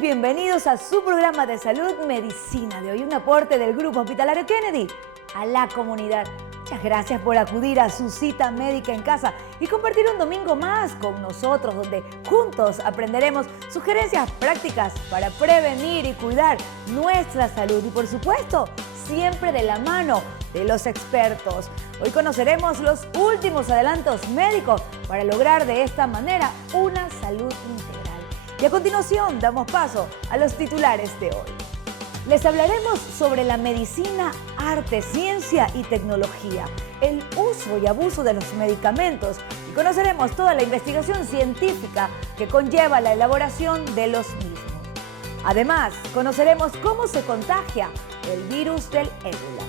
ustedes bienvenidos a su programa de salud Medicina de hoy, un aporte del Grupo Hospitalario Kennedy a la comunidad. Muchas gracias por acudir a su cita médica en casa y compartir un domingo más con nosotros, donde juntos aprenderemos sugerencias prácticas para prevenir y cuidar nuestra salud y, por supuesto, siempre de la mano de los expertos. Hoy conoceremos los últimos adelantos médicos para lograr de esta manera una salud integral. Y a continuación damos paso a los titulares de hoy. Les hablaremos sobre la medicina, arte, ciencia y tecnología, el uso y abuso de los medicamentos y conoceremos toda la investigación científica que conlleva la elaboración de los mismos. Además, conoceremos cómo se contagia el virus del ébola.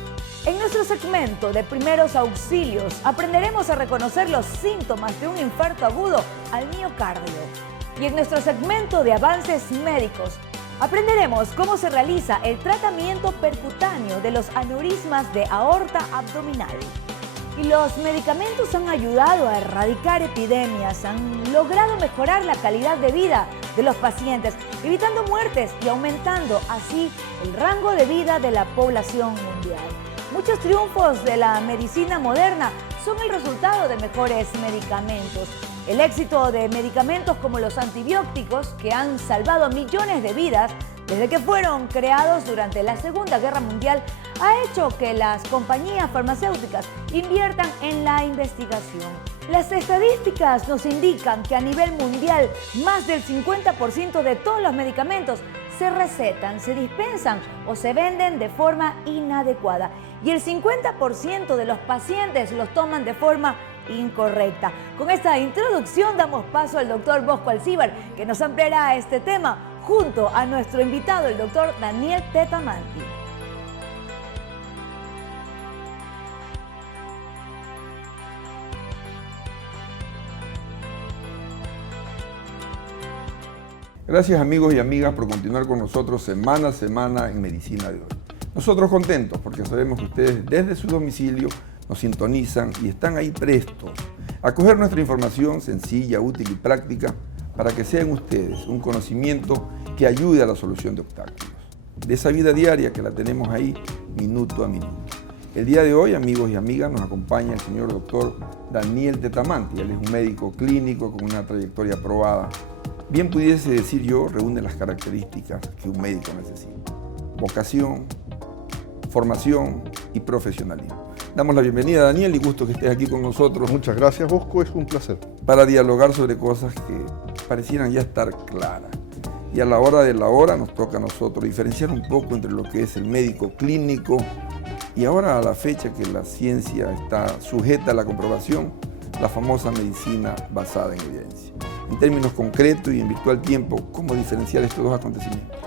En nuestro segmento de primeros auxilios aprenderemos a reconocer los síntomas de un infarto agudo al miocardio. Y en nuestro segmento de avances médicos aprenderemos cómo se realiza el tratamiento percutáneo de los aneurismas de aorta abdominal. Y los medicamentos han ayudado a erradicar epidemias, han logrado mejorar la calidad de vida de los pacientes, evitando muertes y aumentando así el rango de vida de la población mundial. Muchos triunfos de la medicina moderna son el resultado de mejores medicamentos. El éxito de medicamentos como los antibióticos, que han salvado millones de vidas desde que fueron creados durante la Segunda Guerra Mundial, ha hecho que las compañías farmacéuticas inviertan en la investigación. Las estadísticas nos indican que a nivel mundial más del 50% de todos los medicamentos se recetan, se dispensan o se venden de forma inadecuada y el 50% de los pacientes los toman de forma incorrecta. Con esta introducción damos paso al doctor Bosco Alcíbar, que nos ampliará este tema junto a nuestro invitado, el doctor Daniel Tetamanti. Gracias amigos y amigas por continuar con nosotros semana a semana en Medicina de hoy. Nosotros contentos porque sabemos que ustedes desde su domicilio nos sintonizan y están ahí prestos a coger nuestra información sencilla, útil y práctica para que sean ustedes un conocimiento que ayude a la solución de obstáculos. De esa vida diaria que la tenemos ahí minuto a minuto. El día de hoy, amigos y amigas, nos acompaña el señor doctor Daniel Tetamanti. Él es un médico clínico con una trayectoria aprobada. Bien pudiese decir yo, reúne las características que un médico necesita: vocación, formación y profesionalismo. Damos la bienvenida a Daniel y gusto que estés aquí con nosotros. Muchas gracias, Bosco, es un placer. Para dialogar sobre cosas que parecieran ya estar claras. Y a la hora de la hora nos toca a nosotros diferenciar un poco entre lo que es el médico clínico y ahora a la fecha que la ciencia está sujeta a la comprobación, la famosa medicina basada en evidencia. En términos concretos y en virtual tiempo, ¿cómo diferenciar estos dos acontecimientos?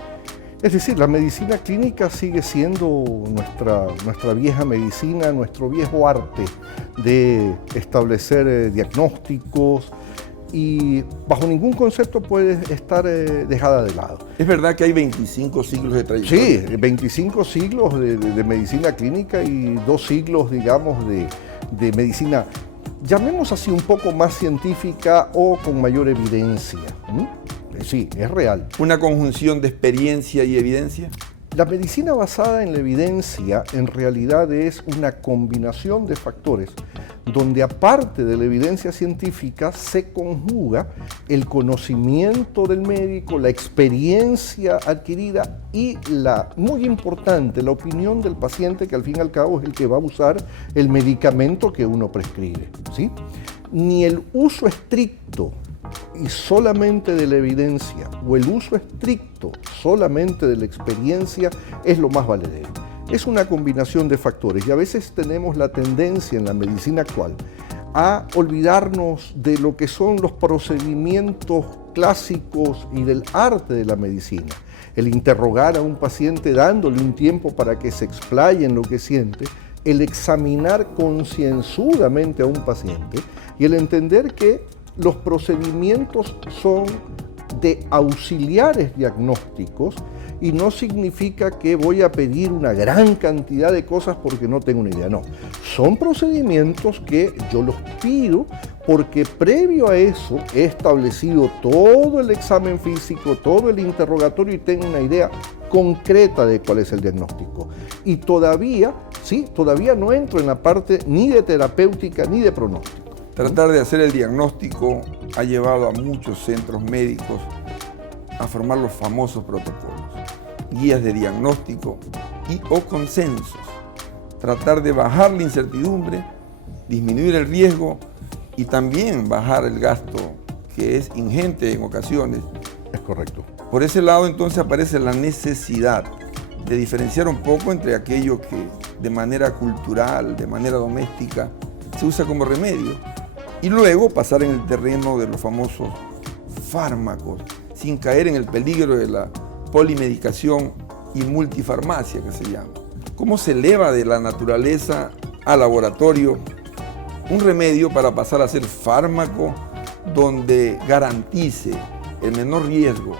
Es decir, la medicina clínica sigue siendo nuestra vieja medicina, nuestro viejo arte de establecer diagnósticos y bajo ningún concepto puede estar dejada de lado. ¿Es verdad que hay 25 siglos de trayectoria? Sí, 25 siglos de medicina clínica y 2 siglos, digamos, de medicina, llamemos así, un poco más científica o con mayor evidencia. Sí, es real. ¿Una conjunción de experiencia y evidencia? La medicina basada en la evidencia en realidad es una combinación de factores donde, aparte de la evidencia científica, se conjuga el conocimiento del médico, la experiencia adquirida y muy importante, la opinión del paciente, que al fin y al cabo es el que va a usar el medicamento que uno prescribe, ¿sí? Ni el uso estricto y solamente de la evidencia o el uso estricto solamente de la experiencia es lo más valedero. Es una combinación de factores y a veces tenemos la tendencia en la medicina actual a olvidarnos de lo que son los procedimientos clásicos y del arte de la medicina. El interrogar a un paciente dándole un tiempo para que se explaye en lo que siente, el examinar concienzudamente a un paciente y el entender que los procedimientos son de auxiliares diagnósticos y no significa que voy a pedir una gran cantidad de cosas porque no tengo una idea. No, son procedimientos que yo los pido porque previo a eso he establecido todo el examen físico, todo el interrogatorio y tengo una idea concreta de cuál es el diagnóstico. Y todavía no entro en la parte ni de terapéutica ni de pronóstico. Tratar de hacer el diagnóstico ha llevado a muchos centros médicos a formar los famosos protocolos, guías de diagnóstico o consensos. Tratar de bajar la incertidumbre, disminuir el riesgo y también bajar el gasto, que es ingente en ocasiones. Es correcto. Por ese lado entonces aparece la necesidad de diferenciar un poco entre aquello que de manera cultural, de manera doméstica, se usa como remedio, y luego pasar en el terreno de los famosos fármacos, sin caer en el peligro de la polimedicación y multifarmacia que se llama. ¿Cómo se eleva de la naturaleza al laboratorio un remedio para pasar a ser fármaco donde garantice el menor riesgo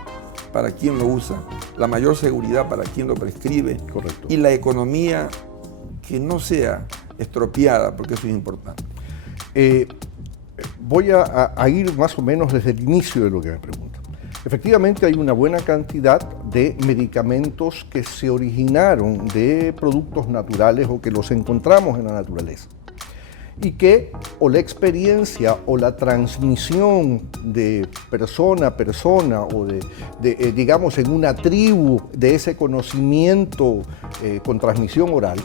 para quien lo usa, la mayor seguridad para quien lo prescribe? Correcto. Y la economía que no sea estropeada, porque eso es importante? Voy a ir más o menos desde el inicio de lo que me preguntan. Efectivamente hay una buena cantidad de medicamentos que se originaron de productos naturales o que los encontramos en la naturaleza y que o la experiencia o la transmisión de persona a persona o digamos en una tribu de ese conocimiento con transmisión oral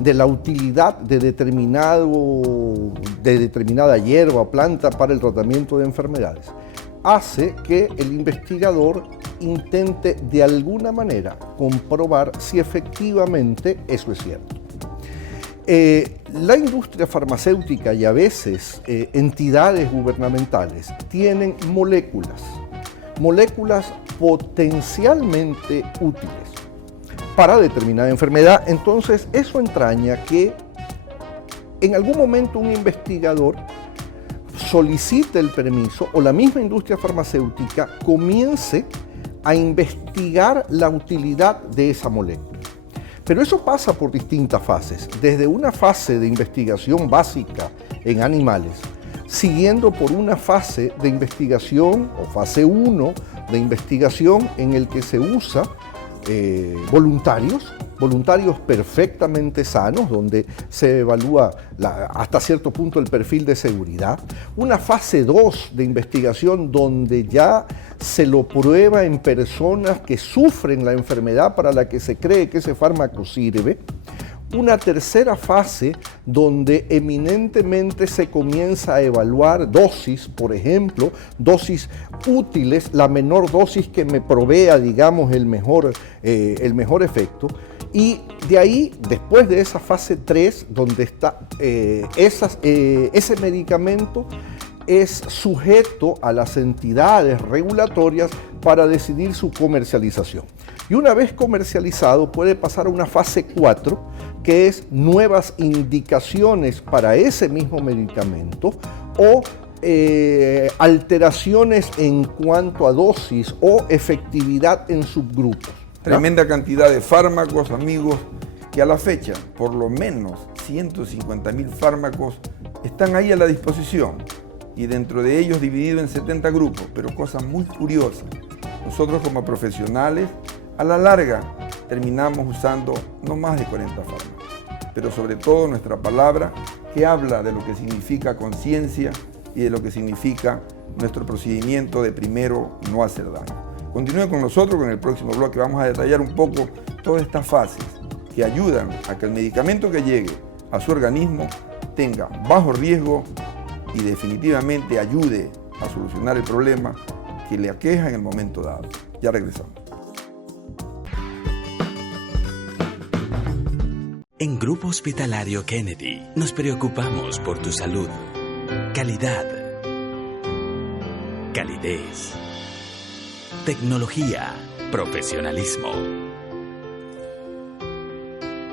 de la utilidad de determinada hierba o planta para el tratamiento de enfermedades, hace que el investigador intente de alguna manera comprobar si efectivamente eso es cierto. La industria farmacéutica y a veces entidades gubernamentales tienen moléculas potencialmente útiles para determinada enfermedad. Entonces eso entraña que en algún momento un investigador solicite el permiso o la misma industria farmacéutica comience a investigar la utilidad de esa molécula. Pero eso pasa por distintas fases, desde una fase de investigación básica en animales, siguiendo por una fase de investigación o fase 1 de investigación en el que se usa voluntarios perfectamente sanos, donde se evalúa hasta cierto punto el perfil de seguridad. Una fase 2 de investigación donde ya se lo prueba en personas que sufren la enfermedad para la que se cree que ese fármaco sirve. Una tercera fase donde eminentemente se comienza a evaluar dosis, por ejemplo, dosis útiles, la menor dosis que me provea, digamos, el mejor efecto. Y de ahí, después de esa fase 3, donde está ese medicamento es sujeto a las entidades regulatorias para decidir su comercialización. Y una vez comercializado puede pasar a una fase 4, que es nuevas indicaciones para ese mismo medicamento o alteraciones en cuanto a dosis o efectividad en subgrupos. Tremenda cantidad de fármacos, amigos, que a la fecha, por lo menos 150.000 fármacos están ahí a la disposición y dentro de ellos dividido en 70 grupos, pero cosa muy curiosa, nosotros como profesionales a la larga terminamos usando no más de 40 fármacos, pero sobre todo nuestra palabra que habla de lo que significa conciencia y de lo que significa nuestro procedimiento de primero no hacer daño. Continúen con nosotros, con el próximo bloque vamos a detallar un poco todas estas fases que ayudan a que el medicamento que llegue a su organismo tenga bajo riesgo y definitivamente ayude a solucionar el problema que le aqueja en el momento dado. Ya regresamos. En Grupo Hospitalario Kennedy nos preocupamos por tu salud. Calidad. Calidez. Tecnología. Profesionalismo.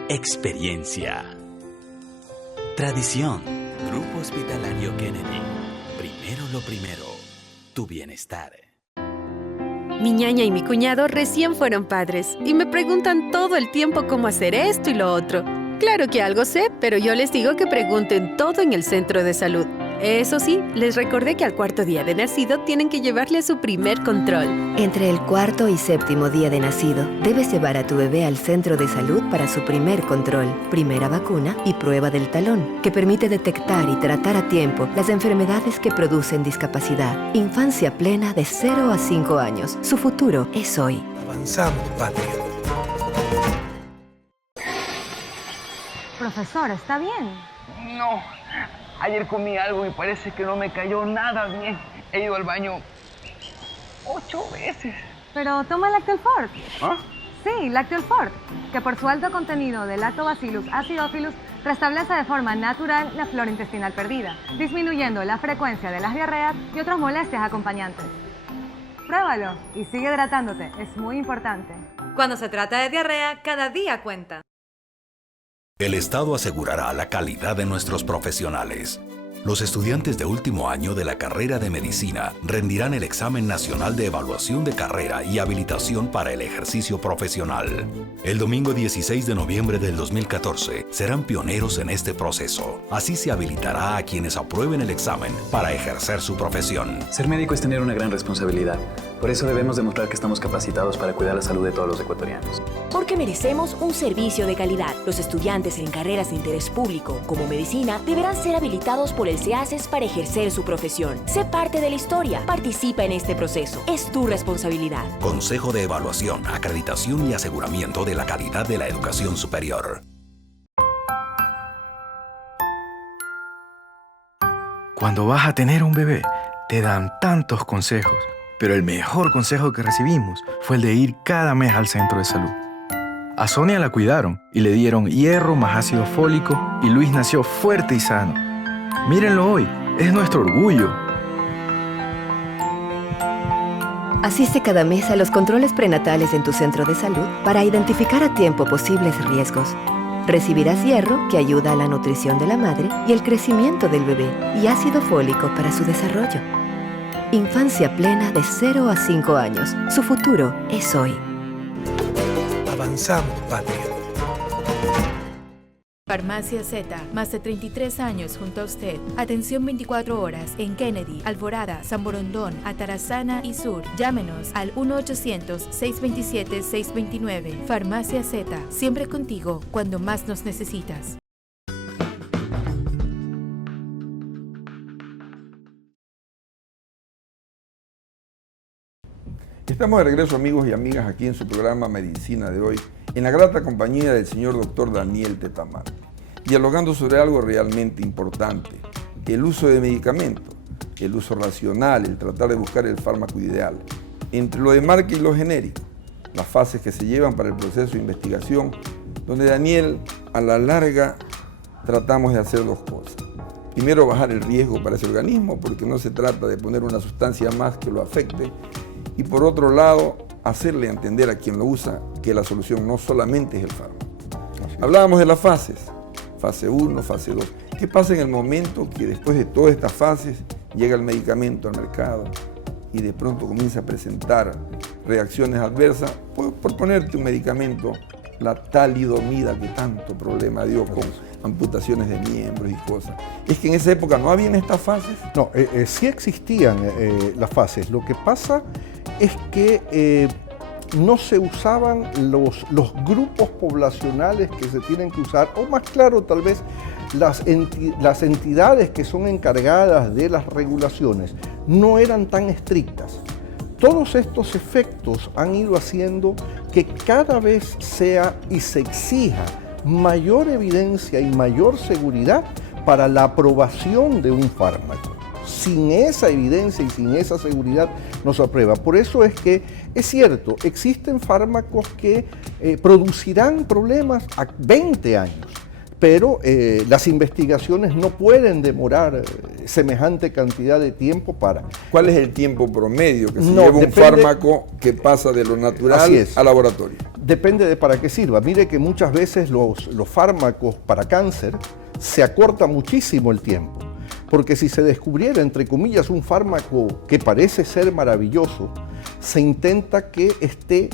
Experiencia. Tradición. Grupo Hospitalario Kennedy. Primero lo primero. Tu bienestar. Mi ñaña y mi cuñado recién fueron padres y me preguntan todo el tiempo cómo hacer esto y lo otro. Claro que algo sé, pero yo les digo que pregunten todo en el centro de salud. Eso sí, les recordé que al cuarto día de nacido tienen que llevarle a su primer control. Entre el cuarto y séptimo día de nacido, debes llevar a tu bebé al centro de salud para su primer control, primera vacuna y prueba del talón, que permite detectar y tratar a tiempo las enfermedades que producen discapacidad. Infancia plena de 0 a 5 años. Su futuro es hoy. Avanzamos, patria. Profesor, ¿está bien? No, ayer comí algo y parece que no me cayó nada bien. He ido al baño 8 veces. Pero toma Lactelfort. ¿Ah? Sí, Lactelfort, que por su alto contenido de Lactobacillus acidophilus restablece de forma natural la flora intestinal perdida, disminuyendo la frecuencia de las diarreas y otras molestias acompañantes. Pruébalo y sigue hidratándote, es muy importante. Cuando se trata de diarrea, cada día cuenta. El Estado asegurará la calidad de nuestros profesionales. Los estudiantes de último año de la carrera de medicina rendirán el examen nacional de evaluación de carrera y habilitación para el ejercicio profesional. El domingo 16 de noviembre del 2014 serán pioneros en este proceso. Así se habilitará a quienes aprueben el examen para ejercer su profesión. Ser médico es tener una gran responsabilidad. Por eso debemos demostrar que estamos capacitados para cuidar la salud de todos los ecuatorianos. Porque merecemos un servicio de calidad. Los estudiantes en carreras de interés público, como medicina, deberán ser habilitados por el CEACES para ejercer su profesión. Sé parte de la historia. Participa en este proceso. Es tu responsabilidad. Consejo de Evaluación, Acreditación y Aseguramiento de la Calidad de la Educación Superior. Cuando vas a tener un bebé, te dan tantos consejos. Pero el mejor consejo que recibimos fue el de ir cada mes al centro de salud. A Sonia la cuidaron y le dieron hierro más ácido fólico y Luis nació fuerte y sano. Mírenlo hoy, es nuestro orgullo. Asiste cada mes a los controles prenatales en tu centro de salud para identificar a tiempo posibles riesgos. Recibirás hierro que ayuda a la nutrición de la madre y el crecimiento del bebé y ácido fólico para su desarrollo. Infancia plena de 0 a 5 años. Su futuro es hoy. Avanzamos, patria. Farmacia Z, más de 33 años junto a usted. Atención 24 horas en Kennedy, Alvorada, San Borondón, Atarazana y Sur. Llámenos al 1-800-627-629. Farmacia Z, siempre contigo cuando más nos necesitas. Estamos de regreso, amigos y amigas, aquí en su programa Medicina de hoy, en la grata compañía del señor doctor Daniel Tetamar, dialogando sobre algo realmente importante, el uso de medicamentos, el uso racional, el tratar de buscar el fármaco ideal, entre lo de marca y lo genérico, las fases que se llevan para el proceso de investigación, donde Daniel, a la larga, tratamos de hacer dos cosas. Primero, bajar el riesgo para ese organismo, porque no se trata de poner una sustancia más que lo afecte, y por otro lado, hacerle entender a quien lo usa que la solución no solamente es el fármaco. Hablábamos de las fases, fase 1, fase 2. ¿Qué pasa en el momento que después de todas estas fases llega el medicamento al mercado y de pronto comienza a presentar reacciones adversas? Por ponerte un medicamento, la talidomida que tanto problema dio con amputaciones de miembros y cosas. ¿Es que en esa época no habían estas fases? No, sí existían las fases. Lo que pasa es que no se usaban los grupos poblacionales que se tienen que usar, o más claro, tal vez las entidades que son encargadas de las regulaciones no eran tan estrictas. Todos estos efectos han ido haciendo que cada vez sea y se exija mayor evidencia y mayor seguridad para la aprobación de un fármaco. Sin esa evidencia y sin esa seguridad no se aprueba. Por eso es que, es cierto, existen fármacos que producirán problemas a 20 años, pero las investigaciones no pueden demorar semejante cantidad de tiempo para... ¿Cuál es el tiempo promedio que se lleva un fármaco que pasa de lo natural al laboratorio? Depende de para qué sirva. Mire que muchas veces los fármacos para cáncer se acorta muchísimo el tiempo. Porque si se descubriera, entre comillas, un fármaco que parece ser maravilloso, se intenta que esté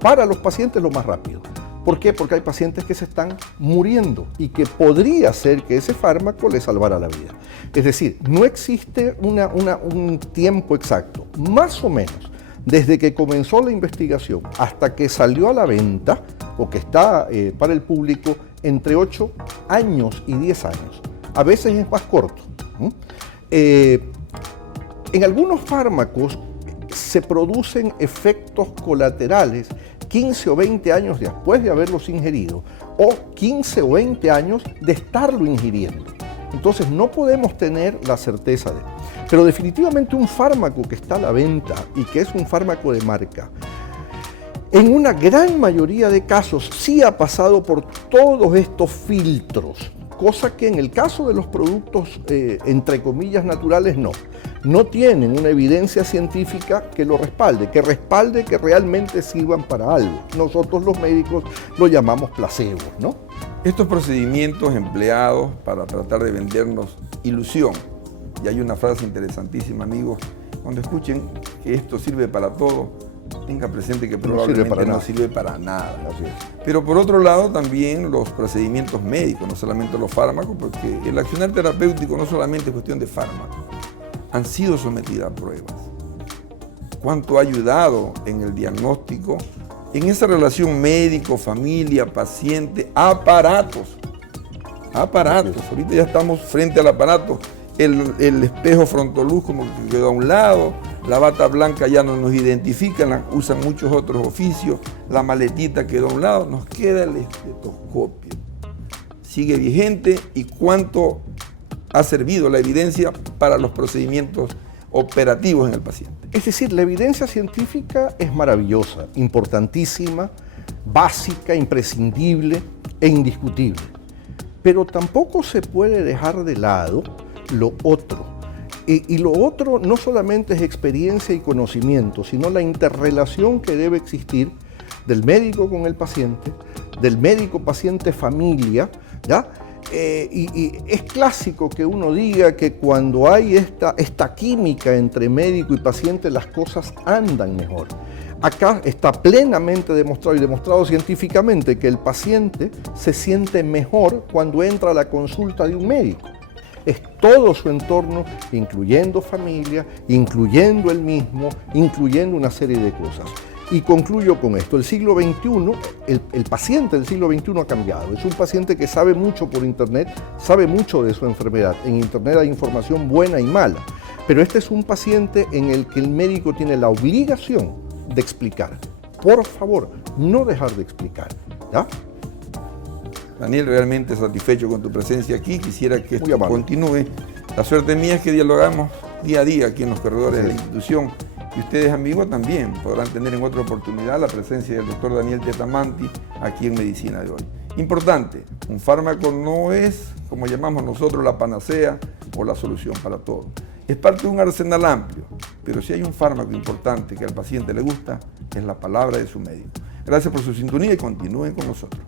para los pacientes lo más rápido. ¿Por qué? Porque hay pacientes que se están muriendo y que podría ser que ese fármaco le salvara la vida. Es decir, no existe un tiempo exacto, más o menos, desde que comenzó la investigación hasta que salió a la venta o que está para el público, entre 8 años y 10 años. A veces es más corto. En algunos fármacos se producen efectos colaterales 15 o 20 años después de haberlos ingerido o 15 o 20 años de estarlo ingiriendo. Entonces no podemos tener la certeza de... Pero definitivamente un fármaco que está a la venta y que es un fármaco de marca, en una gran mayoría de casos sí ha pasado por todos estos filtros, cosa que en el caso de los productos entre comillas naturales no tienen una evidencia científica que lo respalde, que realmente sirvan para algo. Nosotros los médicos lo llamamos placebo, ¿no? Estos procedimientos empleados para tratar de vendernos ilusión, y hay una frase interesantísima, amigos, cuando escuchen que esto sirve para todo, tenga presente que probablemente no sirve para nada. Pero por otro lado también los procedimientos médicos, no solamente los fármacos, porque el accionar terapéutico no solamente es cuestión de fármacos, han sido sometidas a pruebas. ¿Cuánto ha ayudado en el diagnóstico, en esa relación médico, familia, paciente, aparatos? Ahorita ya estamos frente al aparato, el espejo frontoluz como que quedó a un lado, la bata blanca ya no nos identifica, la usan muchos otros oficios, la maletita quedó a un lado, nos queda el estetoscopio. Sigue vigente y cuánto ha servido la evidencia para los procedimientos operativos en el paciente. Es decir, la evidencia científica es maravillosa, importantísima, básica, imprescindible e indiscutible. Pero tampoco se puede dejar de lado lo otro. Y lo otro no solamente es experiencia y conocimiento, sino la interrelación que debe existir del médico con el paciente, del médico paciente-familia, ¿ya? Y es clásico que uno diga que cuando hay esta química entre médico y paciente las cosas andan mejor. Acá está plenamente demostrado y demostrado científicamente que el paciente se siente mejor cuando entra a la consulta de un médico. Es todo su entorno, incluyendo familia, incluyendo él mismo, incluyendo una serie de cosas. Y concluyo con esto, el siglo XXI, el paciente del siglo XXI ha cambiado. Es un paciente que sabe mucho por internet, sabe mucho de su enfermedad. En internet hay información buena y mala, pero este es un paciente en el que el médico tiene la obligación de explicar. Por favor, no dejar de explicar, ¿ya? Daniel, realmente satisfecho con tu presencia aquí, quisiera que esto continúe. La suerte mía es que dialogamos día a día aquí en los corredores de la institución. Y ustedes, amigos, también podrán tener en otra oportunidad la presencia del doctor Daniel Tetamanti aquí en Medicina de Hoy. Importante, un fármaco no es, como llamamos nosotros, la panacea o la solución para todo. Es parte de un arsenal amplio, pero si hay un fármaco importante que al paciente le gusta, es la palabra de su médico. Gracias por su sintonía y continúen con nosotros.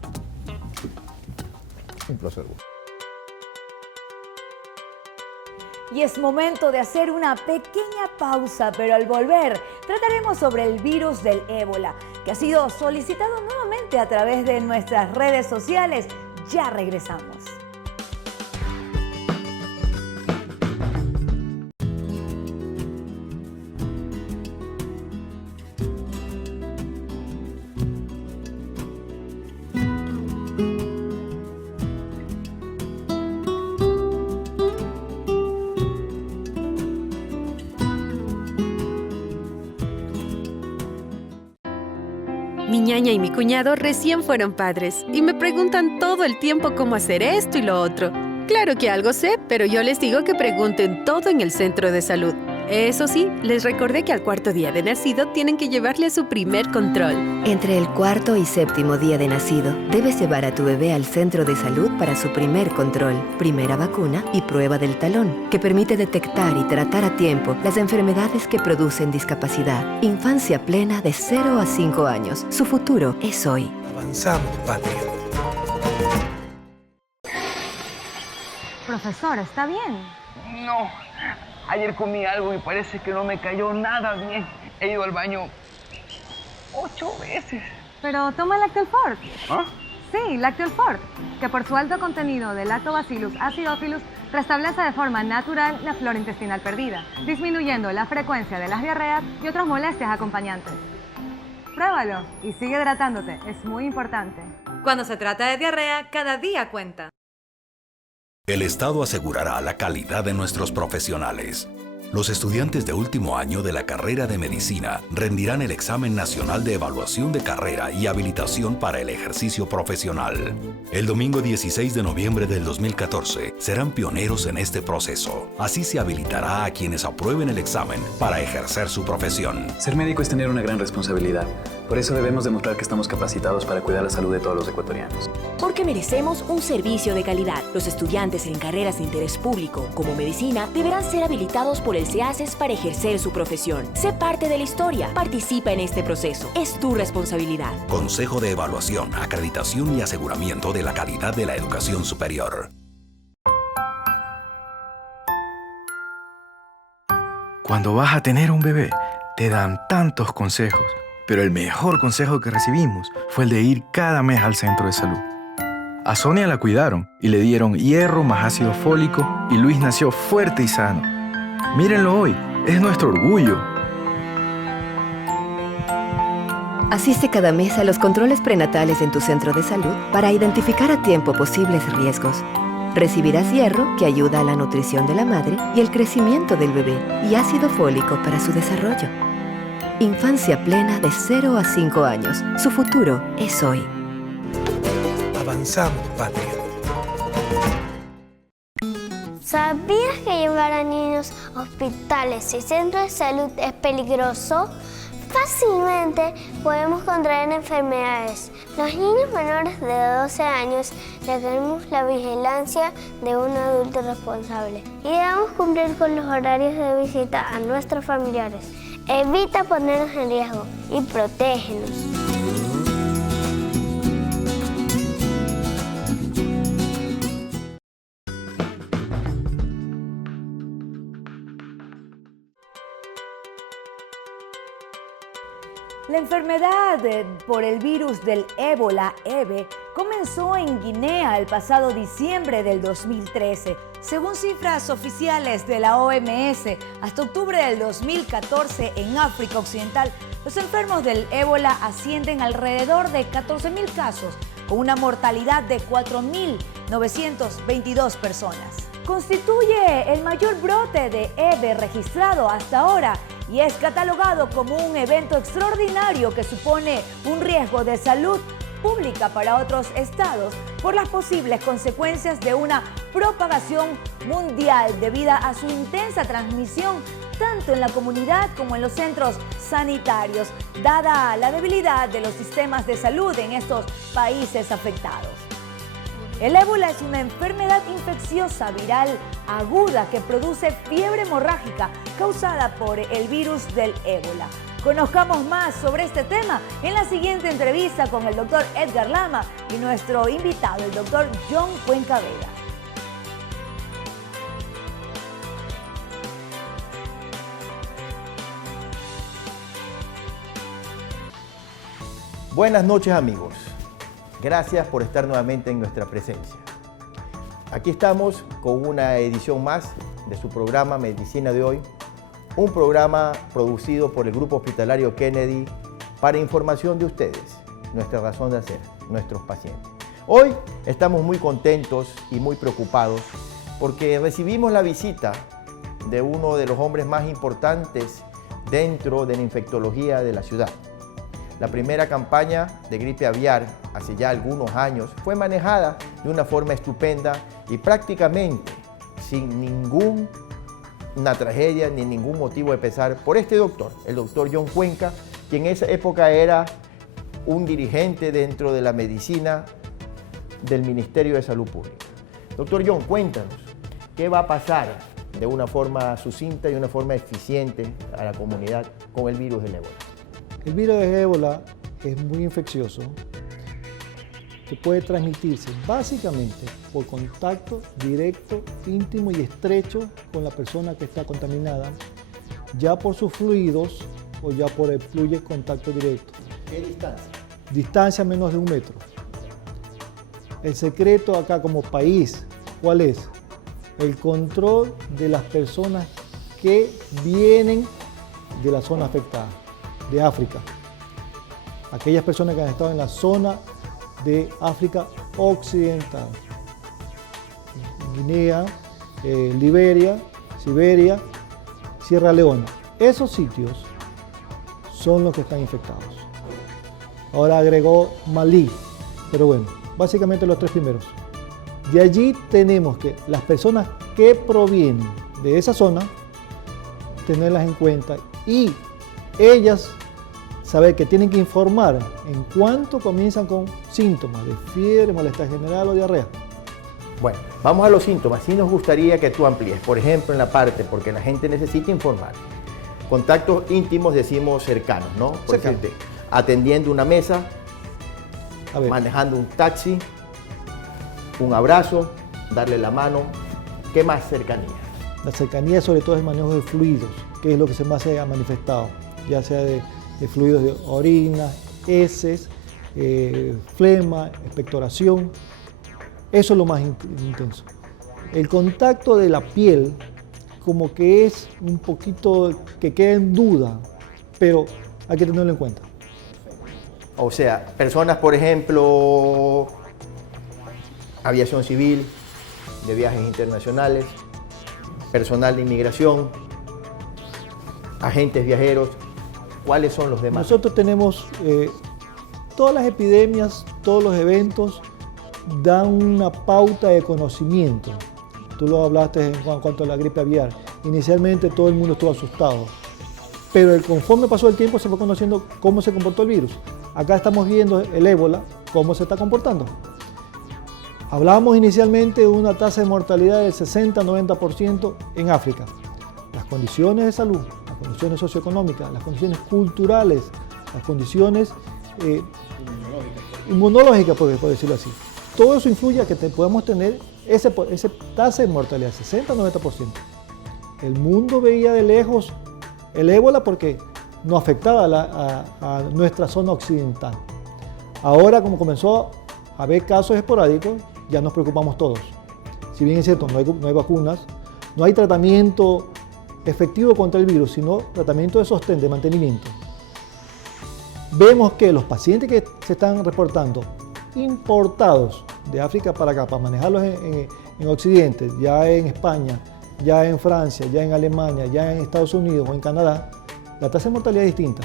Un placer. Y es momento de hacer una pequeña pausa, pero al volver trataremos sobre el virus del ébola, que ha sido solicitado nuevamente a través de nuestras redes sociales. Ya regresamos. Mi ñaña y mi cuñado recién fueron padres y me preguntan todo el tiempo cómo hacer esto y lo otro. Claro que algo sé, pero yo les digo que pregunten todo en el centro de salud. Eso sí, les recordé que al 4º día de nacido tienen que llevarle a su primer control. Entre el 4º y 7º día de nacido, debes llevar a tu bebé al centro de salud para su primer control, primera vacuna y prueba del talón, que permite detectar y tratar a tiempo las enfermedades que producen discapacidad. Infancia plena de 0 a 5 años. Su futuro es hoy. Avanzamos, patria. Profesor, ¿está bien? No. Ayer comí algo y parece que no me cayó nada bien. He ido al baño 8 veces. Pero toma Lactel Fort. ¿Ah? Sí, Lactel Fort, que por su alto contenido de Lactobacillus acidophilus restablece de forma natural la flora intestinal perdida, disminuyendo la frecuencia de las diarreas y otras molestias acompañantes. Pruébalo y sigue hidratándote, es muy importante. Cuando se trata de diarrea, cada día cuenta. El Estado asegurará la calidad de nuestros profesionales. Los estudiantes de último año de la carrera de medicina rendirán el examen nacional de evaluación de carrera y habilitación para el ejercicio profesional. El domingo 16 de noviembre del 2014 serán pioneros en este proceso. Así se habilitará a quienes aprueben el examen para ejercer su profesión. Ser médico es tener una gran responsabilidad. Por eso debemos demostrar que estamos capacitados para cuidar la salud de todos los ecuatorianos. Porque merecemos un servicio de calidad. Los estudiantes en carreras de interés público, como medicina, deberán ser habilitados por el CEACES para ejercer su profesión. Sé parte de la historia. Participa en este proceso. Es tu responsabilidad. Consejo de Evaluación, Acreditación y Aseguramiento de la Calidad de la Educación Superior. Cuando vas a tener un bebé, te dan tantos consejos, pero el mejor consejo que recibimos fue el de ir cada mes al centro de salud. A Sonia la cuidaron y le dieron hierro más ácido fólico y Luis nació fuerte y sano. Mírenlo hoy, es nuestro orgullo. Asiste cada mes a los controles prenatales en tu centro de salud para identificar a tiempo posibles riesgos. Recibirás hierro, que ayuda a la nutrición de la madre y el crecimiento del bebé, y ácido fólico para su desarrollo. Infancia plena de 0 a 5 años. Su futuro es hoy. Avanzamos, patria. ¿Sabías que llevar a niños a hospitales y centros de salud es peligroso? Fácilmente podemos contraer enfermedades. Los niños menores de 12 años requerimos la vigilancia de un adulto responsable y debemos cumplir con los horarios de visita a nuestros familiares. Evita ponernos en riesgo y protégenos. La enfermedad por el virus del ébola, EBE, comenzó en Guinea el pasado diciembre del 2013. Según cifras oficiales de la OMS, hasta octubre del 2014 en África Occidental, los enfermos del ébola ascienden alrededor de 14.000 casos, con una mortalidad de 4.922 personas. Constituye el mayor brote de EBE registrado hasta ahora y es catalogado como un evento extraordinario que supone un riesgo de salud pública para otros estados por las posibles consecuencias de una propagación mundial debido a su intensa transmisión tanto en la comunidad como en los centros sanitarios, dada la debilidad de los sistemas de salud en estos países afectados. El ébola es una enfermedad infecciosa viral aguda que produce fiebre hemorrágica causada por el virus del ébola. Conozcamos más sobre este tema en la siguiente entrevista con el doctor Edgar Lama y nuestro invitado, el doctor John Cuenca Vega. Buenas noches, amigos. Gracias por estar nuevamente en nuestra presencia. Aquí estamos con una edición más de su programa Medicina de Hoy, un programa producido por el Grupo Hospitalario Kennedy para información de ustedes, nuestra razón de hacer, nuestros pacientes. Hoy estamos muy contentos y muy preocupados porque recibimos la visita de uno de los hombres más importantes dentro de la infectología de la ciudad. La primera campaña de gripe aviar, hace ya algunos años, fue manejada de una forma estupenda y prácticamente sin ninguna tragedia ni ningún motivo de pesar por este doctor, el doctor John Cuenca, quien en esa época era un dirigente dentro de la medicina del Ministerio de Salud Pública. Doctor John, cuéntanos, ¿qué va a pasar de una forma sucinta y una forma eficiente a la comunidad con el virus del ébola? El virus de ébola es muy infeccioso, que puede transmitirse básicamente por contacto directo, íntimo y estrecho con la persona que está contaminada, ya por sus fluidos o ya por el fluye contacto directo. ¿Qué distancia? distancia menos de 1 metro. El secreto acá como país, ¿cuál es? El control de las personas que vienen de la zona afectada, de África. Aquellas personas que han estado en la zona de África Occidental. Guinea, Liberia, Siberia, Sierra Leona. Esos sitios son los que están infectados. Ahora agregó Malí, pero bueno, básicamente los 3 primeros. De allí tenemos que las personas que provienen de esa zona, tenerlas en cuenta y ellas saber que tienen que informar en cuanto comienzan con síntomas de fiebre, malestar general o diarrea. Bueno, vamos a los síntomas. Sí nos gustaría que tú amplíes, por ejemplo, en la parte, porque la gente necesita informar. Contactos íntimos decimos cercanos, ¿no? Por decirte, atendiendo una mesa, manejando un taxi, un abrazo, darle la mano. ¿Qué más cercanía? La cercanía sobre todo es el manejo de fluidos, que es lo que se más se ha manifestado, ya sea de fluidos de orina, heces, flema, expectoración. Eso es lo más intenso. El contacto de la piel como que es un poquito que queda en duda, pero hay que tenerlo en cuenta. O sea, personas, por ejemplo, aviación civil, de viajes internacionales, personal de inmigración, agentes viajeros, ¿cuáles son los demás? Nosotros tenemos todas las epidemias, todos los eventos dan una pauta de conocimiento. Tú lo hablaste en cuanto a la gripe aviar. Inicialmente todo el mundo estuvo asustado, pero conforme pasó el tiempo se fue conociendo cómo se comportó el virus. Acá estamos viendo el ébola, cómo se está comportando. Hablábamos inicialmente de una tasa de mortalidad del 60-90% en África. Las condiciones de salud, las condiciones socioeconómicas, las condiciones culturales, las condiciones inmunológicas, por decirlo así. Todo eso influye a que podamos tener esa tasa de mortalidad, 60-90%. El mundo veía de lejos el ébola porque no afectaba a nuestra zona occidental. Ahora, como comenzó a haber casos esporádicos, ya nos preocupamos todos. Si bien es cierto, no hay vacunas, no hay tratamiento efectivo contra el virus, sino tratamiento de sostén, de mantenimiento. Vemos que los pacientes que se están reportando importados de África para acá, para manejarlos en Occidente, ya en España, ya en Francia, ya en Alemania, ya en Estados Unidos o en Canadá, la tasa de mortalidad es distinta.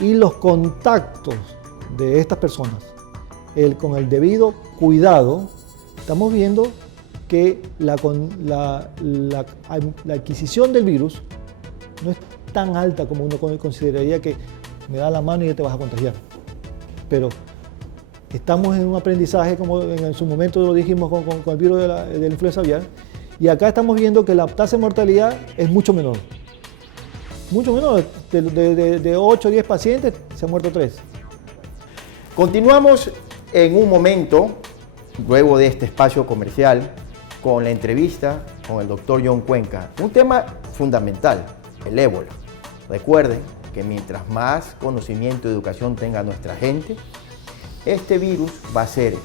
Y los contactos de estas personas, con el debido cuidado, estamos viendo que la adquisición del virus no es tan alta como uno consideraría que me da la mano y ya te vas a contagiar. Pero estamos en un aprendizaje, como en su momento lo dijimos con el virus de la influenza aviar, y acá estamos viendo que la tasa de mortalidad es mucho menor. Mucho menor, de 8 o 10 pacientes se han muerto 3. Continuamos en un momento, luego de este espacio comercial, con la entrevista con el doctor John Cuenca. Un tema fundamental, el ébola. Recuerden que mientras más conocimiento y educación tenga nuestra gente, este virus va a ser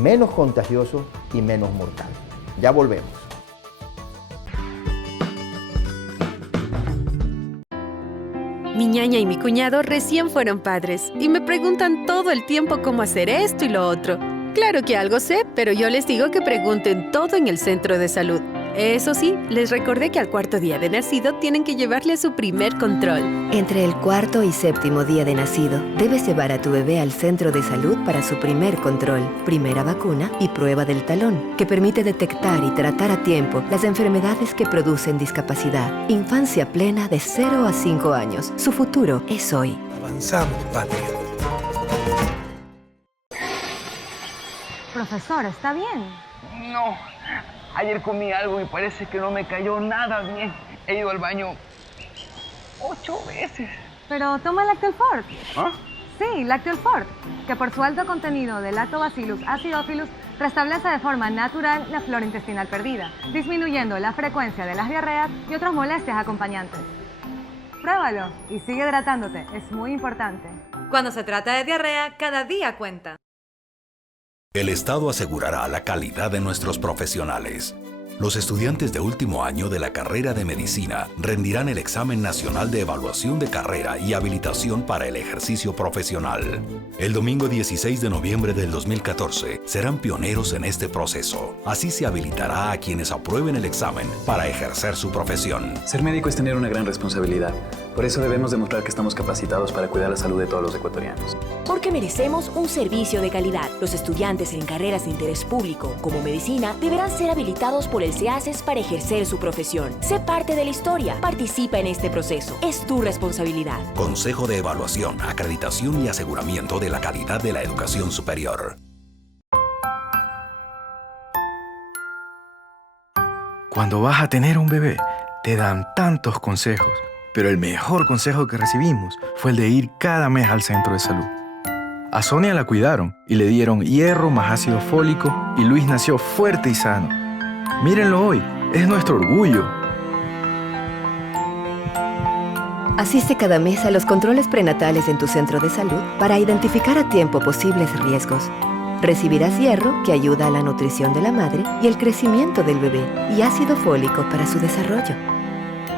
menos contagioso y menos mortal. Ya volvemos. Mi ñaña y mi cuñado recién fueron padres y me preguntan todo el tiempo cómo hacer esto y lo otro. Claro que algo sé, pero yo les digo que pregunten todo en el centro de salud. Eso sí, les recordé que al 4º día de nacido tienen que llevarle a su primer control. Entre el 4º y 7º día de nacido, debes llevar a tu bebé al centro de salud para su primer control, primera vacuna y prueba del talón, que permite detectar y tratar a tiempo las enfermedades que producen discapacidad. Infancia plena de 0 a 5 años. Su futuro es hoy. Avanzamos, patria. Profesor, ¿está bien? No. Ayer comí algo y parece que no me cayó nada bien. He ido al baño 8 veces. Pero toma Lactel Fort. ¿Ah? Sí, Lactel Fort, que por su alto contenido de Lactobacillus acidophilus restablece de forma natural la flora intestinal perdida, disminuyendo la frecuencia de las diarreas y otras molestias acompañantes. Pruébalo y sigue hidratándote, es muy importante. Cuando se trata de diarrea, cada día cuenta. El Estado asegurará la calidad de nuestros profesionales. Los estudiantes de último año de la carrera de medicina rendirán el examen nacional de evaluación de carrera y habilitación para el ejercicio profesional. El domingo 16 de noviembre del 2014 serán pioneros en este proceso. Así se habilitará a quienes aprueben el examen para ejercer su profesión. Ser médico es tener una gran responsabilidad. Por eso debemos demostrar que estamos capacitados para cuidar la salud de todos los ecuatorianos. Porque merecemos un servicio de calidad. Los estudiantes en carreras de interés público, como medicina, deberán ser habilitados por el CEACES para ejercer su profesión. Sé parte de la historia. Participa en este proceso. Es tu responsabilidad. Consejo de Evaluación, Acreditación y Aseguramiento de la Calidad de la Educación Superior. Cuando vas a tener un bebé, te dan tantos consejos, pero el mejor consejo que recibimos fue el de ir cada mes al centro de salud. A Sonia la cuidaron y le dieron hierro más ácido fólico y Luis nació fuerte y sano. Mírenlo hoy, es nuestro orgullo. Asiste cada mes a los controles prenatales en tu centro de salud para identificar a tiempo posibles riesgos. Recibirás hierro, que ayuda a la nutrición de la madre y el crecimiento del bebé, y ácido fólico para su desarrollo.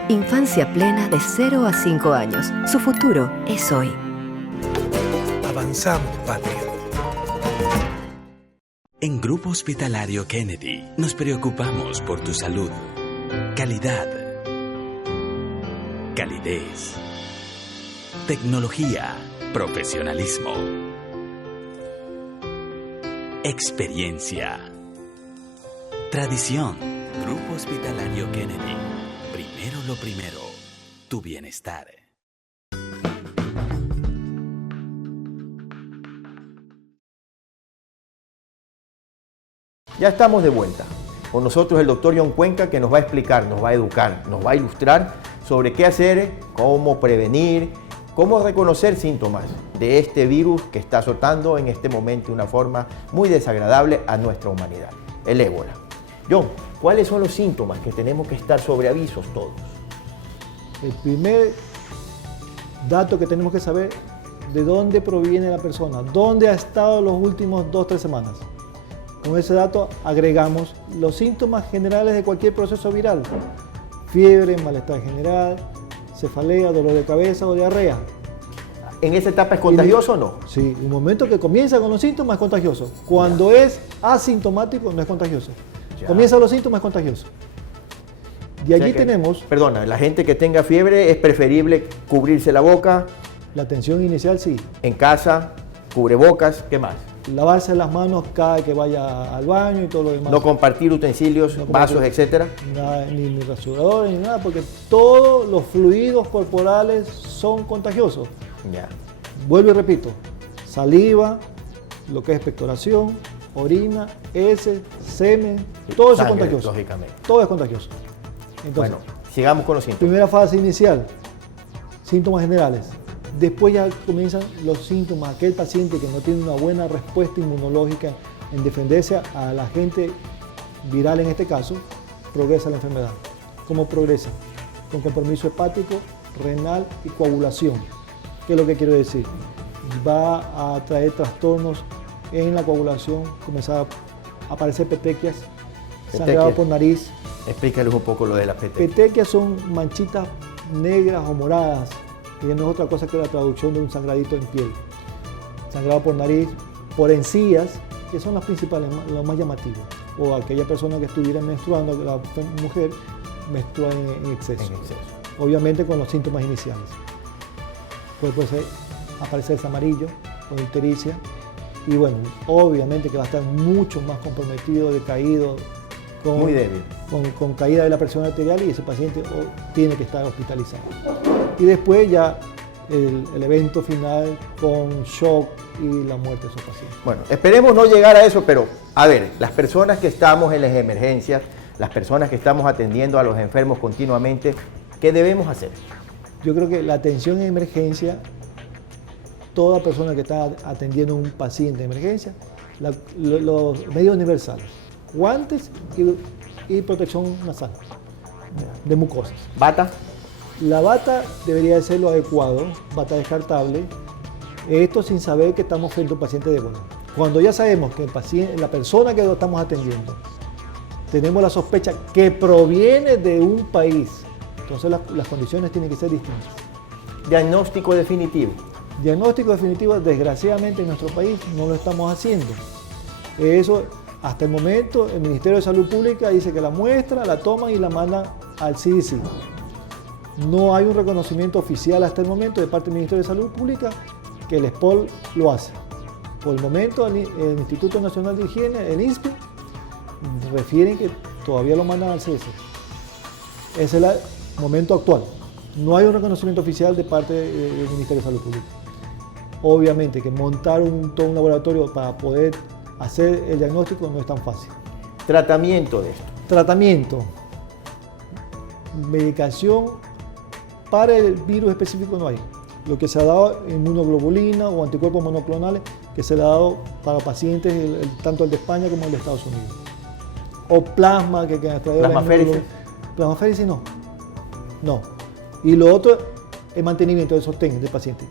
Infancia plena de 0 a 5 años. Su futuro es hoy. Avanzamos, patria. En Grupo Hospitalario Kennedy nos preocupamos por tu salud. Calidad. Calidez. Tecnología. Profesionalismo. Experiencia. Tradición. Grupo Hospitalario Kennedy. Primero lo primero. Tu bienestar. Ya estamos de vuelta. Con nosotros el doctor John Cuenca, que nos va a explicar, nos va a educar, nos va a ilustrar sobre qué hacer, cómo prevenir, cómo reconocer síntomas de este virus que está azotando en este momento de una forma muy desagradable a nuestra humanidad, el ébola. John, ¿cuáles son los síntomas que tenemos que estar sobre avisos todos? El primer dato que tenemos que saber, de dónde proviene la persona, dónde ha estado los últimos 2-3 semanas. Con ese dato agregamos los síntomas generales de cualquier proceso viral: fiebre, malestar general, cefalea, dolor de cabeza o diarrea. ¿En esa etapa es contagioso o no? Sí, un momento que comienza con los síntomas es contagioso. Cuando es asintomático no es contagioso. Comienzan los síntomas es contagioso. Y allí tenemos... Perdona, la gente que tenga fiebre es preferible cubrirse la boca. La atención inicial sí. En casa, cubrebocas, ¿qué más? Lavarse las manos cada que vaya al baño y todo lo demás. No compartir utensilios, vasos, etcétera. Nada, ni rasuradores, ni nada, porque todos los fluidos corporales son contagiosos. Ya. Vuelvo y repito, saliva, lo que es expectoración, orina, heces, semen, todo eso es contagioso. Lógicamente. Todo es contagioso. Entonces, bueno, sigamos con los síntomas. Primera fase inicial, síntomas generales. Después ya comienzan los síntomas. Aquel paciente que no tiene una buena respuesta inmunológica en defenderse a la agente viral, en este caso, progresa la enfermedad. ¿Cómo progresa? Con compromiso hepático, renal y coagulación. ¿Qué es lo que quiero decir? Va a traer trastornos en la coagulación, comenzar a aparecer petequias, sangrado por nariz. Explícales un poco lo de las petequias. Petequias son manchitas negras o moradas, que no es otra cosa que la traducción de un sangradito en piel. Sangrado por nariz, por encías, que son las principales, las más llamativas. O aquella persona que estuviera menstruando, la mujer menstrua en exceso. Obviamente con los síntomas iniciales. Puede aparecerse amarillo, con ictericia, y bueno, obviamente que va a estar mucho más comprometido, decaído, muy débil, con caída de la presión arterial, y ese paciente tiene que estar hospitalizado. Y después ya el evento final con shock y la muerte de esos pacientes. Bueno, esperemos no llegar a eso, pero a ver, las personas que estamos en las emergencias, las personas que estamos atendiendo a los enfermos continuamente, ¿qué debemos hacer? Yo creo que la atención en emergencia, toda persona que está atendiendo a un paciente en emergencia, los medios universales, guantes y protección nasal de mucosas. ¿Bata? La bata debería de ser lo adecuado, bata descartable, Esto sin saber que estamos frente a un paciente de ébola. Cuando ya sabemos que la persona que lo estamos atendiendo, tenemos la sospecha que proviene de un país, entonces las condiciones tienen que ser distintas. Diagnóstico definitivo. Diagnóstico definitivo, desgraciadamente en nuestro país no lo estamos haciendo. Eso, hasta el momento, el Ministerio de Salud Pública dice que la muestra, la toman y la mandan al CDC. No hay un reconocimiento oficial hasta el momento de parte del Ministerio de Salud Pública que el SPOL lo hace. Por el momento, el Instituto Nacional de Higiene, el INSPE, refieren que todavía lo mandan al CDC. Ese es el momento actual. No hay un reconocimiento oficial de parte del Ministerio de Salud Pública. Obviamente que montar todo un laboratorio para poder hacer el diagnóstico no es tan fácil. Tratamiento de esto. Tratamiento. Medicación para el virus específico no hay. Lo que se ha dado inmunoglobulina o anticuerpos monoclonales que se le ha dado para pacientes tanto el de España como el de Estados Unidos. O plasma que ha traído plasmaféresis. Plasmaféresis no. No. Y lo otro, el mantenimiento del sostén del paciente.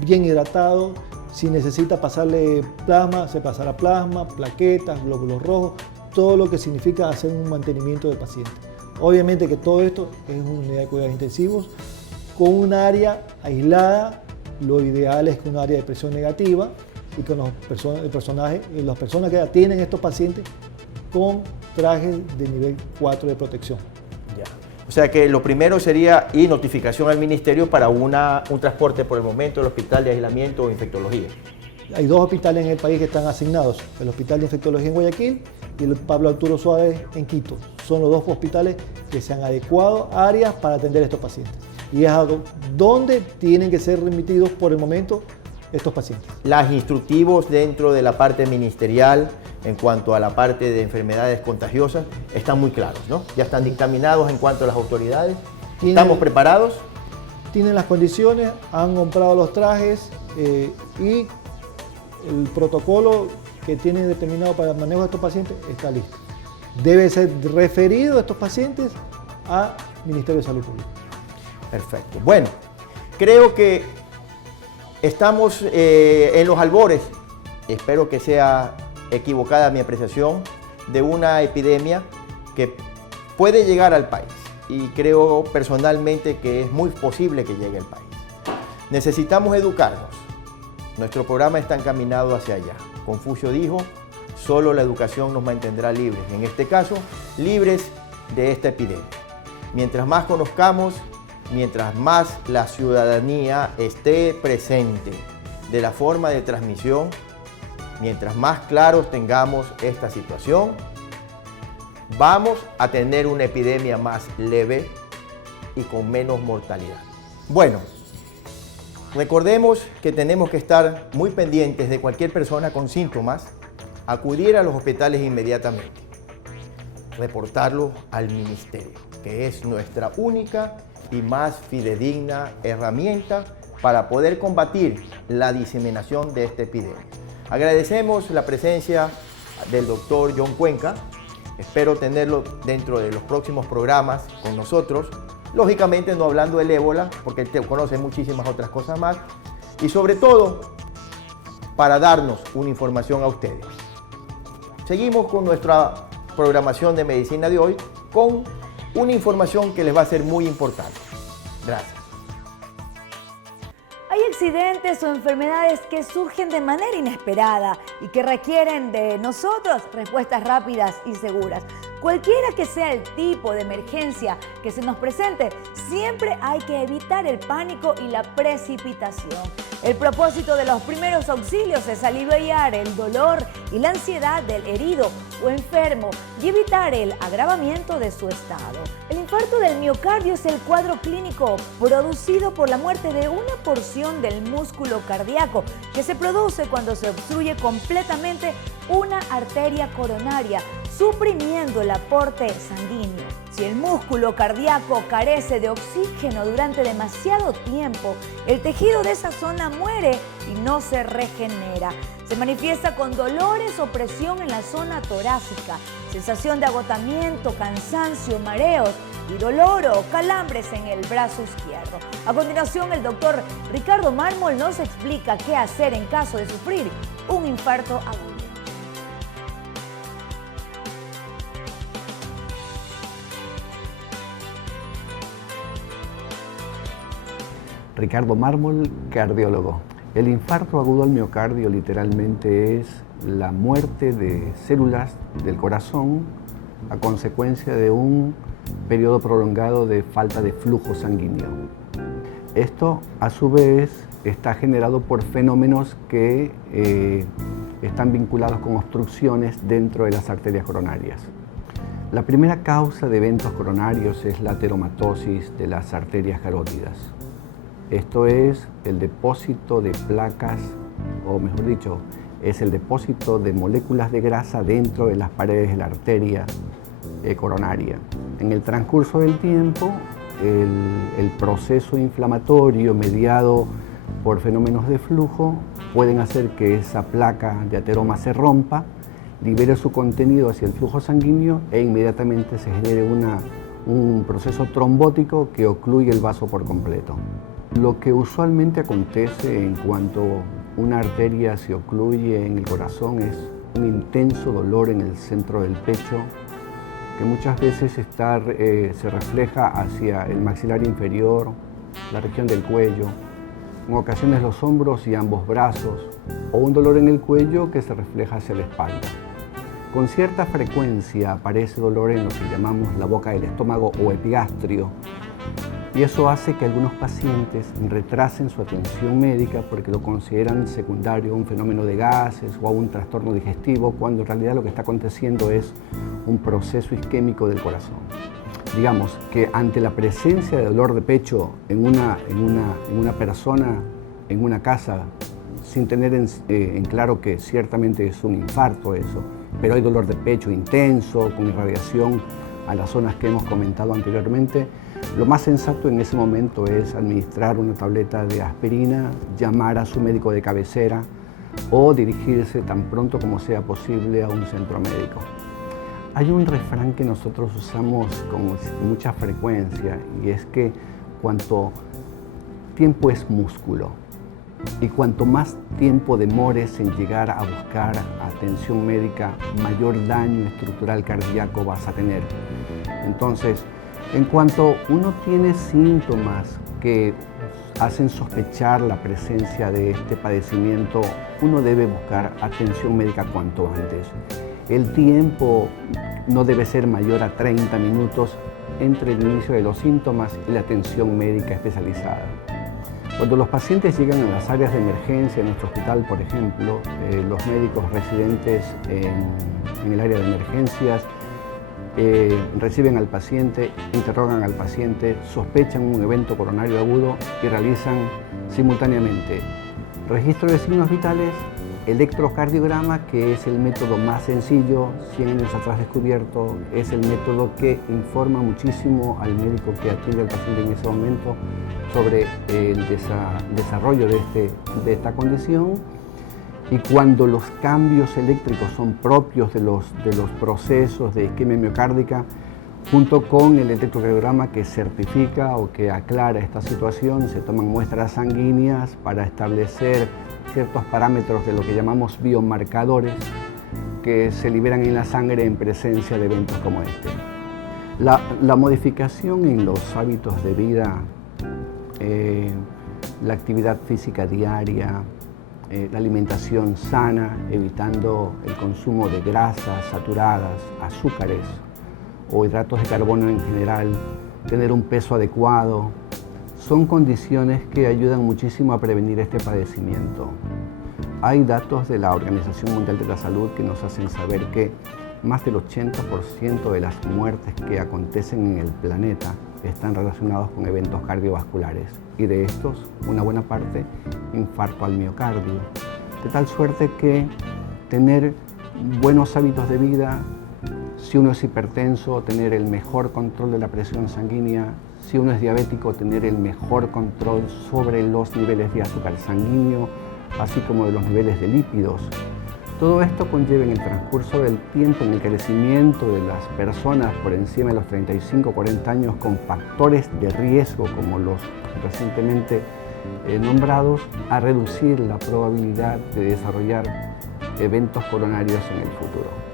Bien hidratado, si necesita pasarle plasma, se pasará plasma, plaquetas, glóbulos rojos, todo lo que significa hacer un mantenimiento del paciente. Obviamente que todo esto es una unidad de cuidados intensivos con un área aislada. Lo ideal es que un área de presión negativa y con las personas que atienden a estos pacientes con trajes de nivel 4 de protección. Ya. O sea que lo primero sería y notificación al ministerio para un transporte por el momento del hospital de aislamiento o infectología. Hay 2 hospitales en el país que están asignados, el Hospital de Infectología en Guayaquil y el Pablo Arturo Suárez en Quito. Son los 2 hospitales que se han adecuado áreas para atender a estos pacientes. Y es algo donde tienen que ser remitidos por el momento estos pacientes. Los instructivos dentro de la parte ministerial en cuanto a la parte de enfermedades contagiosas están muy claros, ¿no? Ya están dictaminados en cuanto a las autoridades. ¿Estamos preparados? Tienen las condiciones, han comprado los trajes y el protocolo que tienen determinado para el manejo de estos pacientes está listo. Debe ser referido a estos pacientes al Ministerio de Salud Pública. Perfecto. Bueno, creo que estamos en los albores, espero que sea equivocada mi apreciación, de una epidemia que puede llegar al país y creo personalmente que es muy posible que llegue al país. Necesitamos educarnos. Nuestro programa está encaminado hacia allá. Confucio dijo, solo la educación nos mantendrá libres, en este caso, libres de esta epidemia. Mientras más conozcamos, mientras más la ciudadanía esté presente de la forma de transmisión, mientras más claros tengamos esta situación, vamos a tener una epidemia más leve y con menos mortalidad. Bueno, recordemos que tenemos que estar muy pendientes de cualquier persona con síntomas, acudir a los hospitales inmediatamente, reportarlo al ministerio, que es nuestra única y más fidedigna herramienta para poder combatir la diseminación de esta epidemia. Agradecemos la presencia del doctor John Cuenca. Espero tenerlo dentro de los próximos programas con nosotros. Lógicamente no hablando del ébola, porque él conoce muchísimas otras cosas más. Y sobre todo, para darnos una información a ustedes. Seguimos con nuestra programación de medicina de hoy con una información que les va a ser muy importante. Gracias. Hay accidentes o enfermedades que surgen de manera inesperada y que requieren de nosotros respuestas rápidas y seguras. Cualquiera que sea el tipo de emergencia que se nos presente, siempre hay que evitar el pánico y la precipitación. El propósito de los primeros auxilios es aliviar el dolor y la ansiedad del herido o enfermo y evitar el agravamiento de su estado. El infarto del miocardio es el cuadro clínico producido por la muerte de una porción del músculo cardíaco que se produce cuando se obstruye completamente una arteria coronaria, suprimiendo el aporte sanguíneo. Si el músculo cardíaco carece de oxígeno durante demasiado tiempo, el tejido de esa zona muere y no se regenera. Se manifiesta con dolores o presión en la zona torácica, sensación de agotamiento, cansancio, mareos y dolor o calambres en el brazo izquierdo. A continuación, el doctor Ricardo Mármol nos explica qué hacer en caso de sufrir un infarto agudo. Ricardo Mármol, cardiólogo. El infarto agudo al miocardio literalmente es la muerte de células del corazón a consecuencia de un periodo prolongado de falta de flujo sanguíneo. Esto, a su vez, está generado por fenómenos que están vinculados con obstrucciones dentro de las arterias coronarias. La primera causa de eventos coronarios es la ateromatosis de las arterias carótidas. Esto es el depósito de placas, o mejor dicho, es el depósito de moléculas de grasa dentro de las paredes de la arteria coronaria. En el transcurso del tiempo, el proceso inflamatorio mediado por fenómenos de flujo pueden hacer que esa placa de ateroma se rompa, libere su contenido hacia el flujo sanguíneo e inmediatamente se genere un proceso trombótico que ocluye el vaso por completo. Lo que usualmente acontece en cuanto una arteria se ocluye en el corazón es un intenso dolor en el centro del pecho, que muchas veces se refleja hacia el maxilar inferior, la región del cuello, en ocasiones los hombros y ambos brazos, o un dolor en el cuello que se refleja hacia la espalda. Con cierta frecuencia aparece dolor en lo que llamamos la boca del estómago o epigastrio, y eso hace que algunos pacientes retrasen su atención médica porque lo consideran secundario a un fenómeno de gases o a un trastorno digestivo, cuando en realidad lo que está aconteciendo es un proceso isquémico del corazón. Digamos que ante la presencia de dolor de pecho en una persona, en una casa, sin tener en claro que ciertamente es un infarto eso, pero hay dolor de pecho intenso, con irradiación a las zonas que hemos comentado anteriormente, lo más sensato en ese momento es administrar una tableta de aspirina, llamar a su médico de cabecera o dirigirse tan pronto como sea posible a un centro médico. Hay un refrán que nosotros usamos con mucha frecuencia y es que cuanto tiempo es músculo y cuanto más tiempo demores en llegar a buscar atención médica, mayor daño estructural cardíaco vas a tener. Entonces, en cuanto uno tiene síntomas que hacen sospechar la presencia de este padecimiento, uno debe buscar atención médica cuanto antes. El tiempo no debe ser mayor a 30 minutos entre el inicio de los síntomas y la atención médica especializada. Cuando los pacientes llegan a las áreas de emergencia en nuestro hospital, por ejemplo, los médicos residentes en el área de emergencias reciben al paciente, interrogan al paciente, sospechan un evento coronario agudo y realizan simultáneamente registro de signos vitales, electrocardiograma, que es el método más sencillo, 100 años atrás descubierto, es el método que informa muchísimo al médico que atiende al paciente en ese momento sobre el desarrollo de esta condición. Y cuando los cambios eléctricos son propios de los procesos de isquemia miocárdica, junto con el electrocardiograma que certifica o que aclara esta situación, se toman muestras sanguíneas para establecer ciertos parámetros de lo que llamamos biomarcadores que se liberan en la sangre en presencia de eventos como este. La modificación en los hábitos de vida, la actividad física diaria, la alimentación sana, evitando el consumo de grasas saturadas, azúcares o hidratos de carbono en general, tener un peso adecuado, son condiciones que ayudan muchísimo a prevenir este padecimiento. Hay datos de la Organización Mundial de la Salud que nos hacen saber que más del 80% de las muertes que acontecen en el planeta están relacionados con eventos cardiovasculares y de estos, una buena parte, infarto al miocardio. De tal suerte que tener buenos hábitos de vida Si uno es hipertenso, tener el mejor control de la presión sanguínea. Si uno es diabético, tener el mejor control sobre los niveles de azúcar sanguíneo, así como de los niveles de lípidos. Todo esto conlleva en el transcurso del tiempo, en el crecimiento de las personas por encima de los 35 o 40 años con factores de riesgo como los recientemente nombrados, a reducir la probabilidad de desarrollar eventos coronarios en el futuro.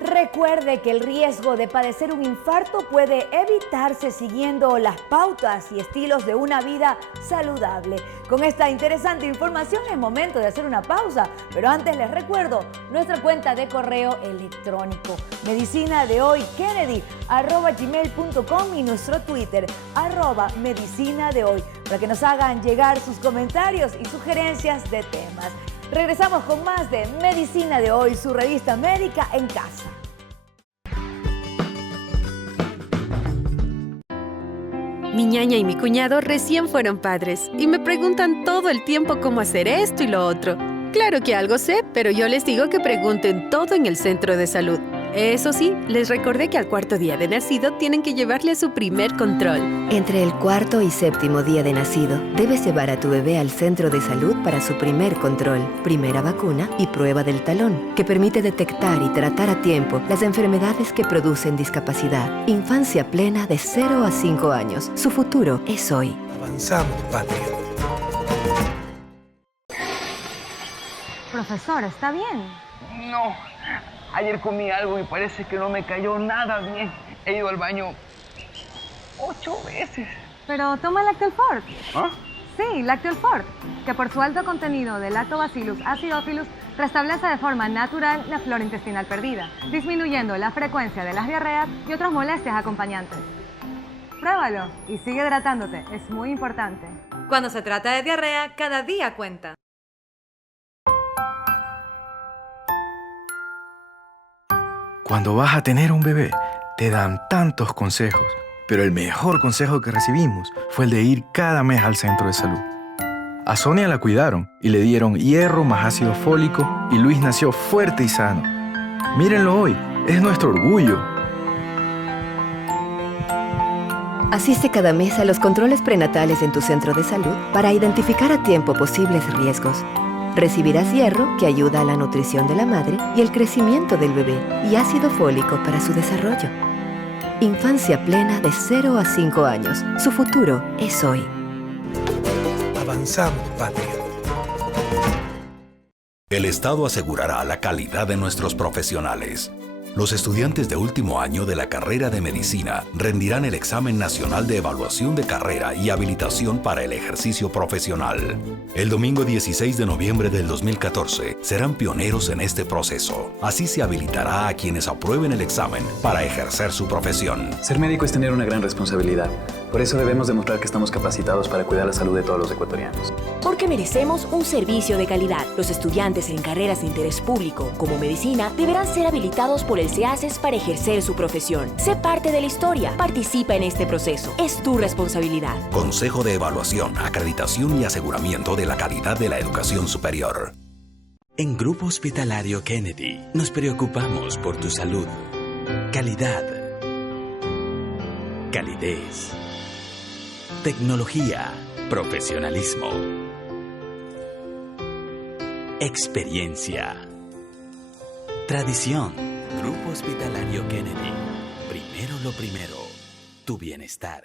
Recuerde que el riesgo de padecer un infarto puede evitarse siguiendo las pautas y estilos de una vida saludable. Con esta interesante información es momento de hacer una pausa, pero antes les recuerdo nuestra cuenta de correo electrónico medicinadehoykennedy@gmail.com y nuestro Twitter @medicinadehoy para que nos hagan llegar sus comentarios y sugerencias de temas. Regresamos con más de Medicina de Hoy, su revista médica en casa. Mi ñaña y mi cuñado recién fueron padres y me preguntan todo el tiempo cómo hacer esto y lo otro. Claro que algo sé, pero yo les digo que pregunten todo en el centro de salud. Eso sí, les recordé que al cuarto día de nacido tienen que llevarle a su primer control. Entre el cuarto y séptimo día de nacido, debes llevar a tu bebé al centro de salud para su primer control, primera vacuna y prueba del talón, que permite detectar y tratar a tiempo las enfermedades que producen discapacidad. Infancia plena de 0 a 5 años. Su futuro es hoy. Avanzamos, patria. Profesor, ¿está bien? No. Ayer comí algo y parece que no me cayó nada bien. He ido al baño 8 veces. Pero toma Lactel Fort. ¿Ah? Sí, Lactel Fort, que por su alto contenido de Lactobacillus acidophilus restablece de forma natural la flora intestinal perdida, disminuyendo la frecuencia de las diarreas y otras molestias acompañantes. Pruébalo y sigue hidratándote, es muy importante. Cuando se trata de diarrea, cada día cuenta. Cuando vas a tener un bebé, te dan tantos consejos, pero el mejor consejo que recibimos fue el de ir cada mes al centro de salud. A Sonia la cuidaron y le dieron hierro más ácido fólico y Luis nació fuerte y sano. Mírenlo hoy, es nuestro orgullo. Asiste cada mes a los controles prenatales en tu centro de salud para identificar a tiempo posibles riesgos. Recibirás hierro, que ayuda a la nutrición de la madre y el crecimiento del bebé, y ácido fólico para su desarrollo. Infancia plena de 0 a 5 años. Su futuro es hoy. Avanzamos, patria. El Estado asegurará la calidad de nuestros profesionales. Los estudiantes de último año de la carrera de medicina rendirán el examen nacional de evaluación de carrera y habilitación para el ejercicio profesional. El domingo 16 de noviembre del 2014 serán pioneros en este proceso. Así se habilitará a quienes aprueben el examen para ejercer su profesión. Ser médico es tener una gran responsabilidad. Por eso debemos demostrar que estamos capacitados para cuidar la salud de todos los ecuatorianos. Porque merecemos un servicio de calidad. Los estudiantes en carreras de interés público, como medicina, deberán ser habilitados por el CEACES para ejercer su profesión. Sé parte de la historia. Participa en este proceso. Es tu responsabilidad. Consejo de Evaluación, Acreditación y Aseguramiento de la Calidad de la Educación Superior. En Grupo Hospitalario Kennedy nos preocupamos por tu salud. Calidad. Calidez. Tecnología. Profesionalismo. Experiencia. Tradición. Grupo Hospitalario Kennedy. Primero lo primero. Tu bienestar.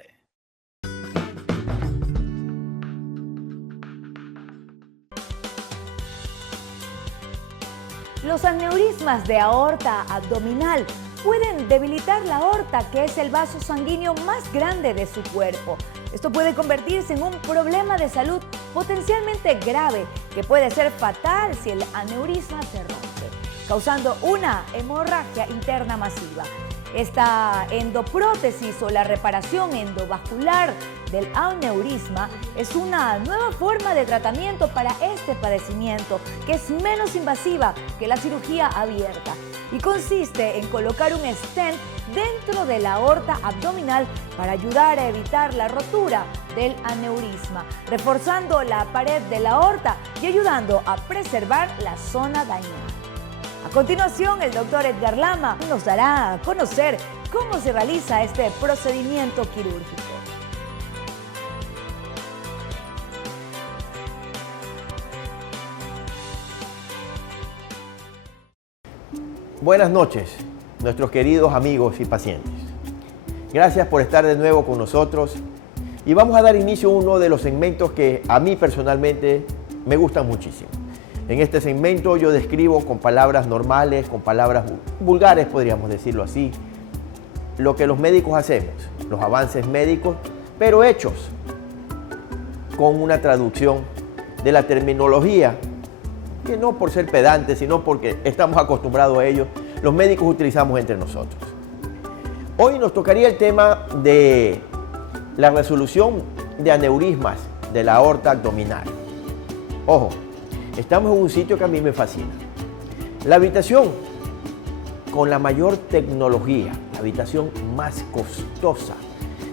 Los aneurismas de aorta abdominal pueden debilitar la aorta, que es el vaso sanguíneo más grande de su cuerpo. Esto puede convertirse en un problema de salud potencialmente grave, que puede ser fatal si el aneurisma se rompe, causando una hemorragia interna masiva. Esta endoprótesis o la reparación endovascular del aneurisma es una nueva forma de tratamiento para este padecimiento, que es menos invasiva que la cirugía abierta. y consiste en colocar un stent dentro de la aorta abdominal para ayudar a evitar la rotura del aneurisma, reforzando la pared de la aorta y ayudando a preservar la zona dañada. A continuación, el doctor Edgar Lama nos dará a conocer cómo se realiza este procedimiento quirúrgico. Buenas noches, nuestros queridos amigos y pacientes. Gracias por estar de nuevo con nosotros y vamos a dar inicio a uno de los segmentos que a mí personalmente me gustan muchísimo. En este segmento yo describo con palabras normales, con palabras vulgares, podríamos decirlo así, lo que los médicos hacemos, los avances médicos, pero hechos con una traducción de la terminología, que no por ser pedantes, sino porque estamos acostumbrados a ello, los médicos utilizamos entre nosotros. Hoy nos tocaría el tema de la resolución de aneurismas de la aorta abdominal. Ojo, estamos en un sitio que a mí me fascina. La habitación con la mayor tecnología, la habitación más costosa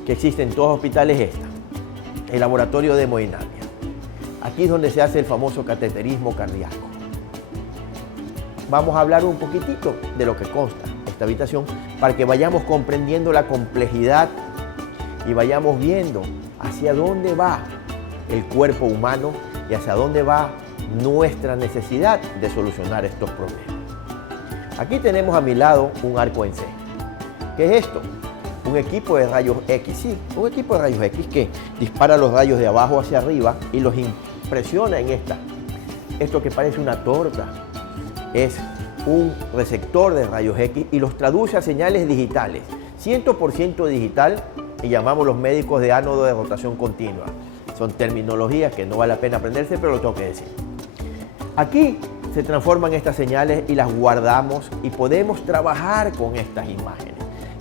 que existe en todos los hospitales es esta, el laboratorio de hemodinamia. Aquí es donde se hace el famoso cateterismo cardíaco. Vamos a hablar un poquitito de lo que consta esta habitación para que vayamos comprendiendo la complejidad y vayamos viendo hacia dónde va el cuerpo humano y hacia dónde va nuestra necesidad de solucionar estos problemas. Aquí tenemos a mi lado un arco en C. ¿Qué es esto? Un equipo de rayos X, sí, un equipo de rayos X que dispara los rayos de abajo hacia arriba y los impresiona en esto que parece una torta. Es un receptor de rayos X y los traduce a señales digitales, 100% digital, y llamamos los médicos de ánodo de rotación continua. Son terminologías que no vale la pena aprenderse, pero lo tengo que decir. Aquí se transforman estas señales y las guardamos y podemos trabajar con estas imágenes,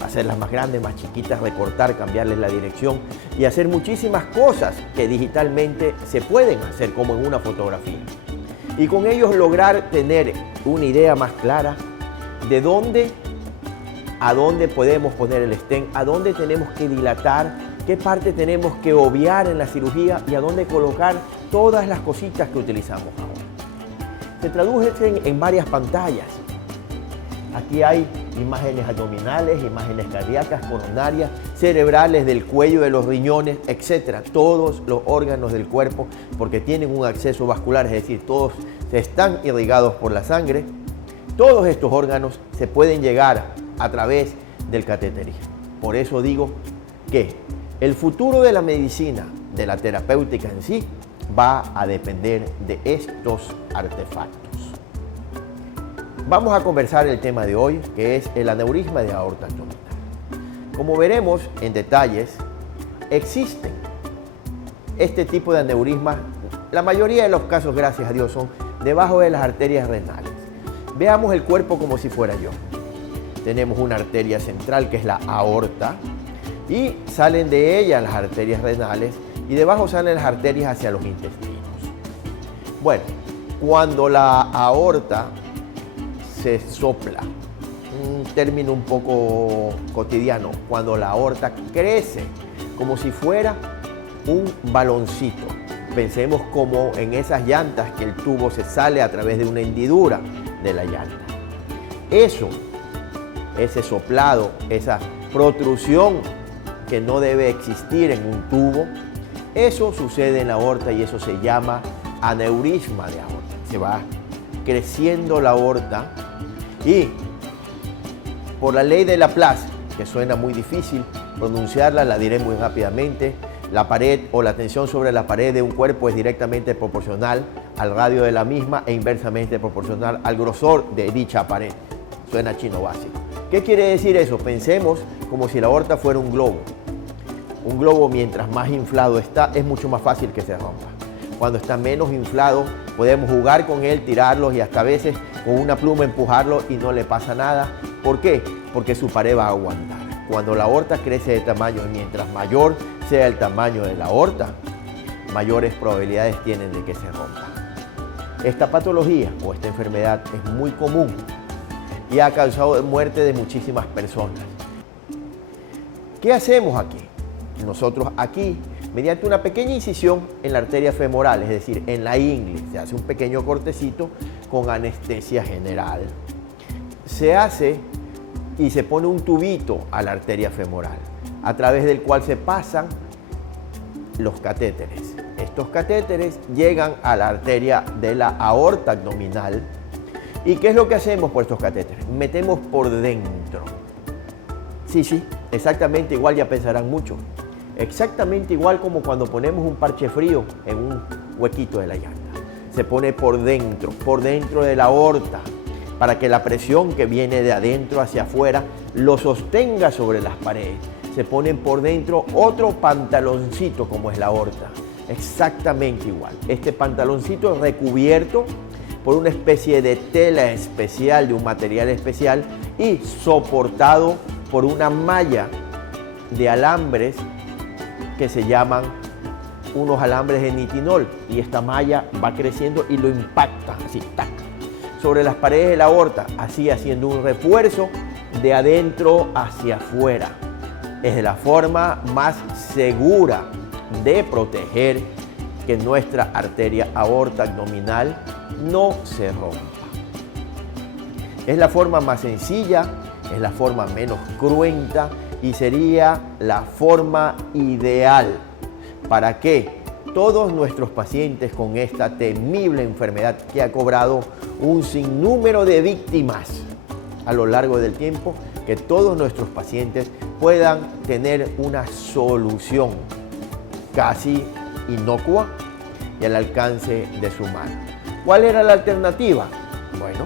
hacerlas más grandes, más chiquitas, recortar, cambiarles la dirección y hacer muchísimas cosas que digitalmente se pueden hacer como en una fotografía. Y con ellos lograr tener una idea más clara de dónde, a dónde podemos poner el stent, a dónde tenemos que dilatar, qué parte tenemos que obviar en la cirugía y a dónde colocar todas las cositas que utilizamos ahora. Se traducen en varias pantallas. Aquí hay imágenes abdominales, imágenes cardíacas, coronarias, cerebrales, del cuello, de los riñones, etc. Todos los órganos del cuerpo, porque tienen un acceso vascular, es decir, todos están irrigados por la sangre. Todos estos órganos se pueden llegar a través del cateterismo. Por eso digo que el futuro de la medicina, de la terapéutica en sí, va a depender de estos artefactos. Vamos a conversar el tema de hoy, que es el aneurisma de aorta abdominal. Como veremos en detalles, existen este tipo de aneurismas. La mayoría de los casos, gracias a Dios, son debajo de las arterias renales. Veamos el cuerpo como si fuera yo. Tenemos una arteria central que es la aorta y salen de ella las arterias renales y debajo salen las arterias hacia los intestinos. Bueno, cuando la aorta se sopla, un término un poco cotidiano, cuando la aorta crece como si fuera un baloncito. Pensemos como en esas llantas que el tubo se sale a través de una hendidura de la llanta. Ese soplado, esa protrusión que no debe existir en un tubo, eso sucede en la aorta y eso se llama aneurisma de aorta. Se va creciendo la aorta y por la ley de Laplace, que suena muy difícil pronunciarla, la diré muy rápidamente, la pared o la tensión sobre la pared de un cuerpo es directamente proporcional al radio de la misma e inversamente proporcional al grosor de dicha pared. Suena chino básico. ¿Qué quiere decir eso? Pensemos como si la aorta fuera un globo. Un globo, mientras más inflado está, es mucho más fácil que se rompa. Cuando está menos inflado, podemos jugar con él, tirarlo y hasta a veces con una pluma empujarlo y no le pasa nada. ¿Por qué? Porque su pared va a aguantar. Cuando la aorta crece de tamaño, y mientras mayor sea el tamaño de la aorta, mayores probabilidades tienen de que se rompa. Esta patología o esta enfermedad es muy común y ha causado muerte de muchísimas personas. ¿Qué hacemos aquí? Nosotros aquí, mediante una pequeña incisión en la arteria femoral, es decir, en la ingle, se hace un pequeño cortecito con anestesia general. Se hace y se pone un tubito a la arteria femoral, a través del cual se pasan los catéteres. Estos catéteres llegan a la arteria de la aorta abdominal. ¿Y qué es lo que hacemos por estos catéteres? Metemos por dentro. Sí, exactamente igual, ya pensarán mucho. Exactamente igual como cuando ponemos un parche frío en un huequito de la llanta. Se pone por dentro de la aorta, para que la presión que viene de adentro hacia afuera lo sostenga sobre las paredes. Se pone por dentro otro pantaloncito como es la aorta. Exactamente igual. Este pantaloncito es recubierto por una especie de tela especial, de un material especial, y soportado por una malla de alambres que se llaman unos alambres de nitinol, y esta malla va creciendo y lo impacta así, tac, sobre las paredes de la aorta, así haciendo un refuerzo de adentro hacia afuera. Es la forma más segura de proteger que nuestra arteria aorta abdominal no se rompa. Es la forma más sencilla, es la forma menos cruenta y sería la forma ideal para que todos nuestros pacientes con esta temible enfermedad que ha cobrado un sinnúmero de víctimas a lo largo del tiempo, que todos nuestros pacientes puedan tener una solución casi inocua y al alcance de su mano. ¿Cuál era la alternativa? Bueno,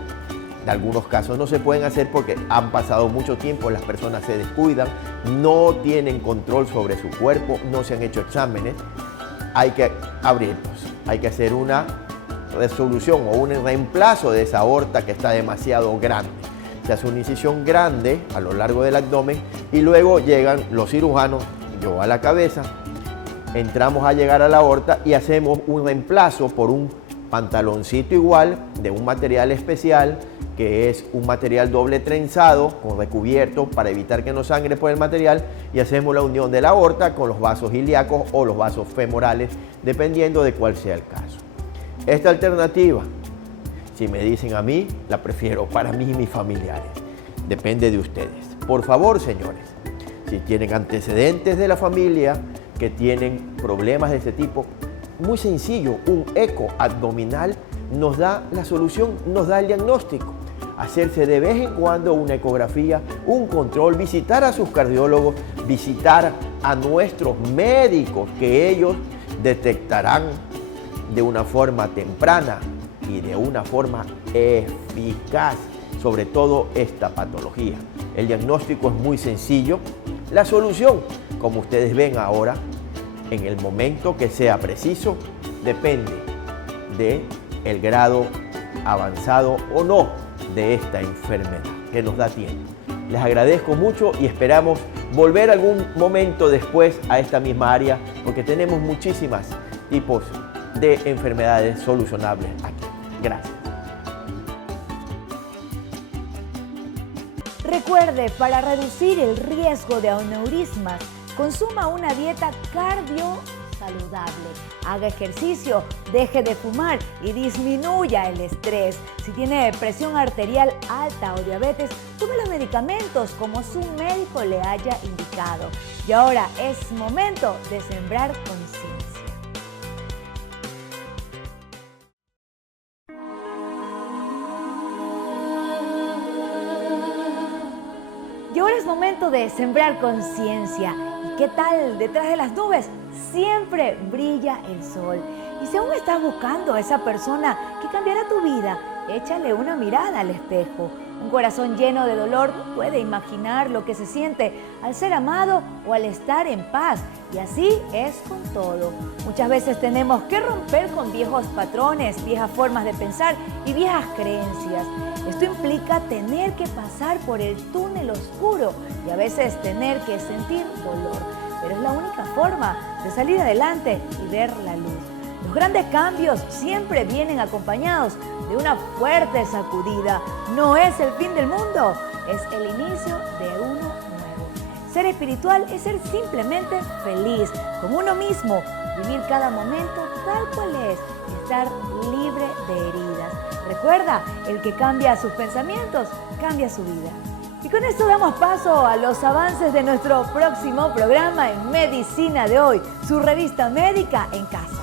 en algunos casos no se pueden hacer porque han pasado mucho tiempo, las personas se descuidan, no tienen control sobre su cuerpo, no se han hecho exámenes. Hay que abrirlos, hay que hacer una resolución o un reemplazo de esa aorta que está demasiado grande. Se hace una incisión grande a lo largo del abdomen y luego llegan los cirujanos, yo a la cabeza, entramos a llegar a la aorta y hacemos un reemplazo por un pantaloncito igual de un material especial, que es un material doble trenzado con recubierto para evitar que no sangre por el material, y hacemos la unión de la aorta con los vasos ilíacos o los vasos femorales, dependiendo de cuál sea el caso. Esta alternativa, si me dicen a mí, la prefiero para mí y mis familiares. Depende de ustedes. Por favor, señores, si tienen antecedentes de la familia que tienen problemas de este tipo, muy sencillo, un eco abdominal nos da la solución, nos da el diagnóstico. Hacerse de vez en cuando una ecografía, un control, visitar a sus cardiólogos, visitar a nuestros médicos, que ellos detectarán de una forma temprana y de una forma eficaz, sobre todo esta patología. El diagnóstico es muy sencillo, la solución, como ustedes ven ahora, en el momento que sea preciso, depende del grado avanzado o no de esta enfermedad que nos da tiempo. Les agradezco mucho y esperamos volver algún momento después a esta misma área, porque tenemos muchísimas tipos de enfermedades solucionables aquí. Gracias. Recuerde, para reducir el riesgo de aneurismas, consuma una dieta cardio saludable. Haga ejercicio, deje de fumar y disminuya el estrés. Si tiene presión arterial alta o diabetes, tome los medicamentos como su médico le haya indicado. Y ahora es momento de sembrar conciencia. Y ahora es momento de sembrar conciencia. ¿Y qué tal? Detrás de las nubes siempre brilla el sol. Y si aún estás buscando a esa persona que cambiará tu vida, échale una mirada al espejo. Un corazón lleno de dolor no puede imaginar lo que se siente al ser amado o al estar en paz. Y así es con todo. Muchas veces tenemos que romper con viejos patrones, viejas formas de pensar y viejas creencias. Esto implica tener que pasar por el túnel oscuro y a veces tener que sentir dolor. Pero es la única forma de salir adelante y ver la luz. Los Los grandes cambios siempre vienen acompañados de una fuerte sacudida. No es el fin del mundo, es el inicio de uno nuevo. Ser espiritual es ser simplemente feliz con uno mismo, vivir cada momento tal cual es y estar libre de heridas. Recuerda, el que cambia sus pensamientos, cambia su vida. Y con esto damos paso a los avances de nuestro próximo programa en Medicina de Hoy, su revista médica en casa.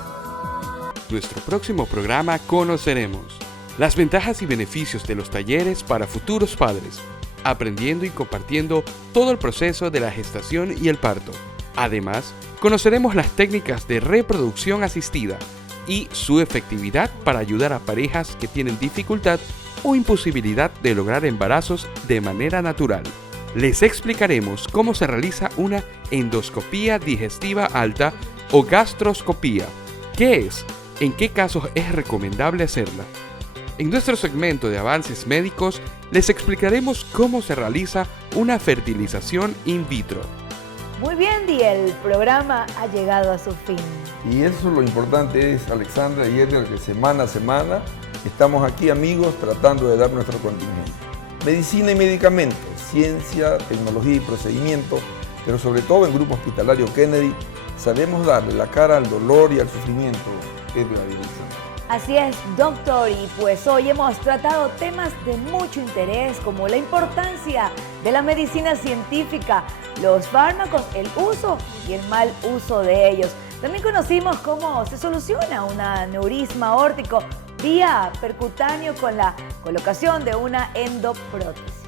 Nuestro próximo programa conoceremos las ventajas y beneficios de los talleres para futuros padres, aprendiendo y compartiendo todo el proceso de la gestación y el parto. Además, conoceremos las técnicas de reproducción asistida y su efectividad para ayudar a parejas que tienen dificultad o imposibilidad de lograr embarazos de manera natural. Les explicaremos cómo se realiza una endoscopía digestiva alta o gastroscopía. ¿Qué es? ¿En qué casos es recomendable hacerla? En nuestro segmento de avances médicos les explicaremos cómo se realiza una fertilización in vitro. Muy bien, Di, el programa ha llegado a su fin. Y eso lo importante es, Alexandra y Edgar, que semana a semana estamos aquí, amigos, tratando de dar nuestro contingente. Medicina y medicamentos, ciencia, tecnología y procedimiento, pero sobre todo en Grupo Hospitalario Kennedy sabemos darle la cara al dolor y al sufrimiento, Edgar y Alexandra. Así es, doctor, y pues hoy hemos tratado temas de mucho interés como la importancia de la medicina científica, los fármacos, el uso y el mal uso de ellos. También conocimos cómo se soluciona un aneurisma aórtico vía percutáneo con la colocación de una endoprótesis.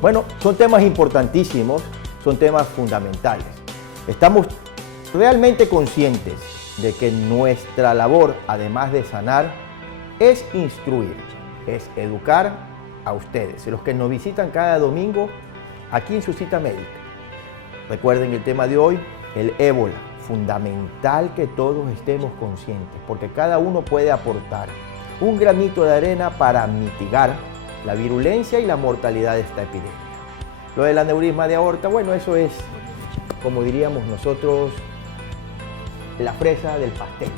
Bueno, son temas importantísimos, son temas fundamentales. Estamos realmente conscientes de que nuestra labor, además de sanar, es instruir, es educar a ustedes, los que nos visitan cada domingo aquí en su cita médica. Recuerden el tema de hoy, el ébola. Fundamental que todos estemos conscientes, porque cada uno puede aportar un granito de arena para mitigar la virulencia y la mortalidad de esta epidemia. Lo del aneurisma de aorta, bueno, eso es, como diríamos nosotros, la fresa del pastel,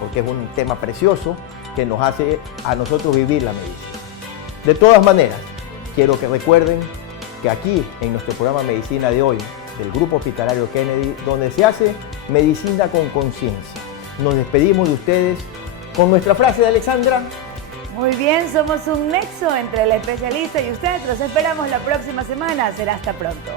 porque es un tema precioso que nos hace a nosotros vivir la medicina. De todas maneras, quiero que recuerden que aquí en nuestro programa Medicina de Hoy, del Grupo Hospitalario Kennedy, donde se hace medicina con conciencia, nos despedimos de ustedes con nuestra frase de Alexandra. Muy bien, somos un nexo entre el especialista y usted. Los esperamos la próxima semana. Será hasta pronto.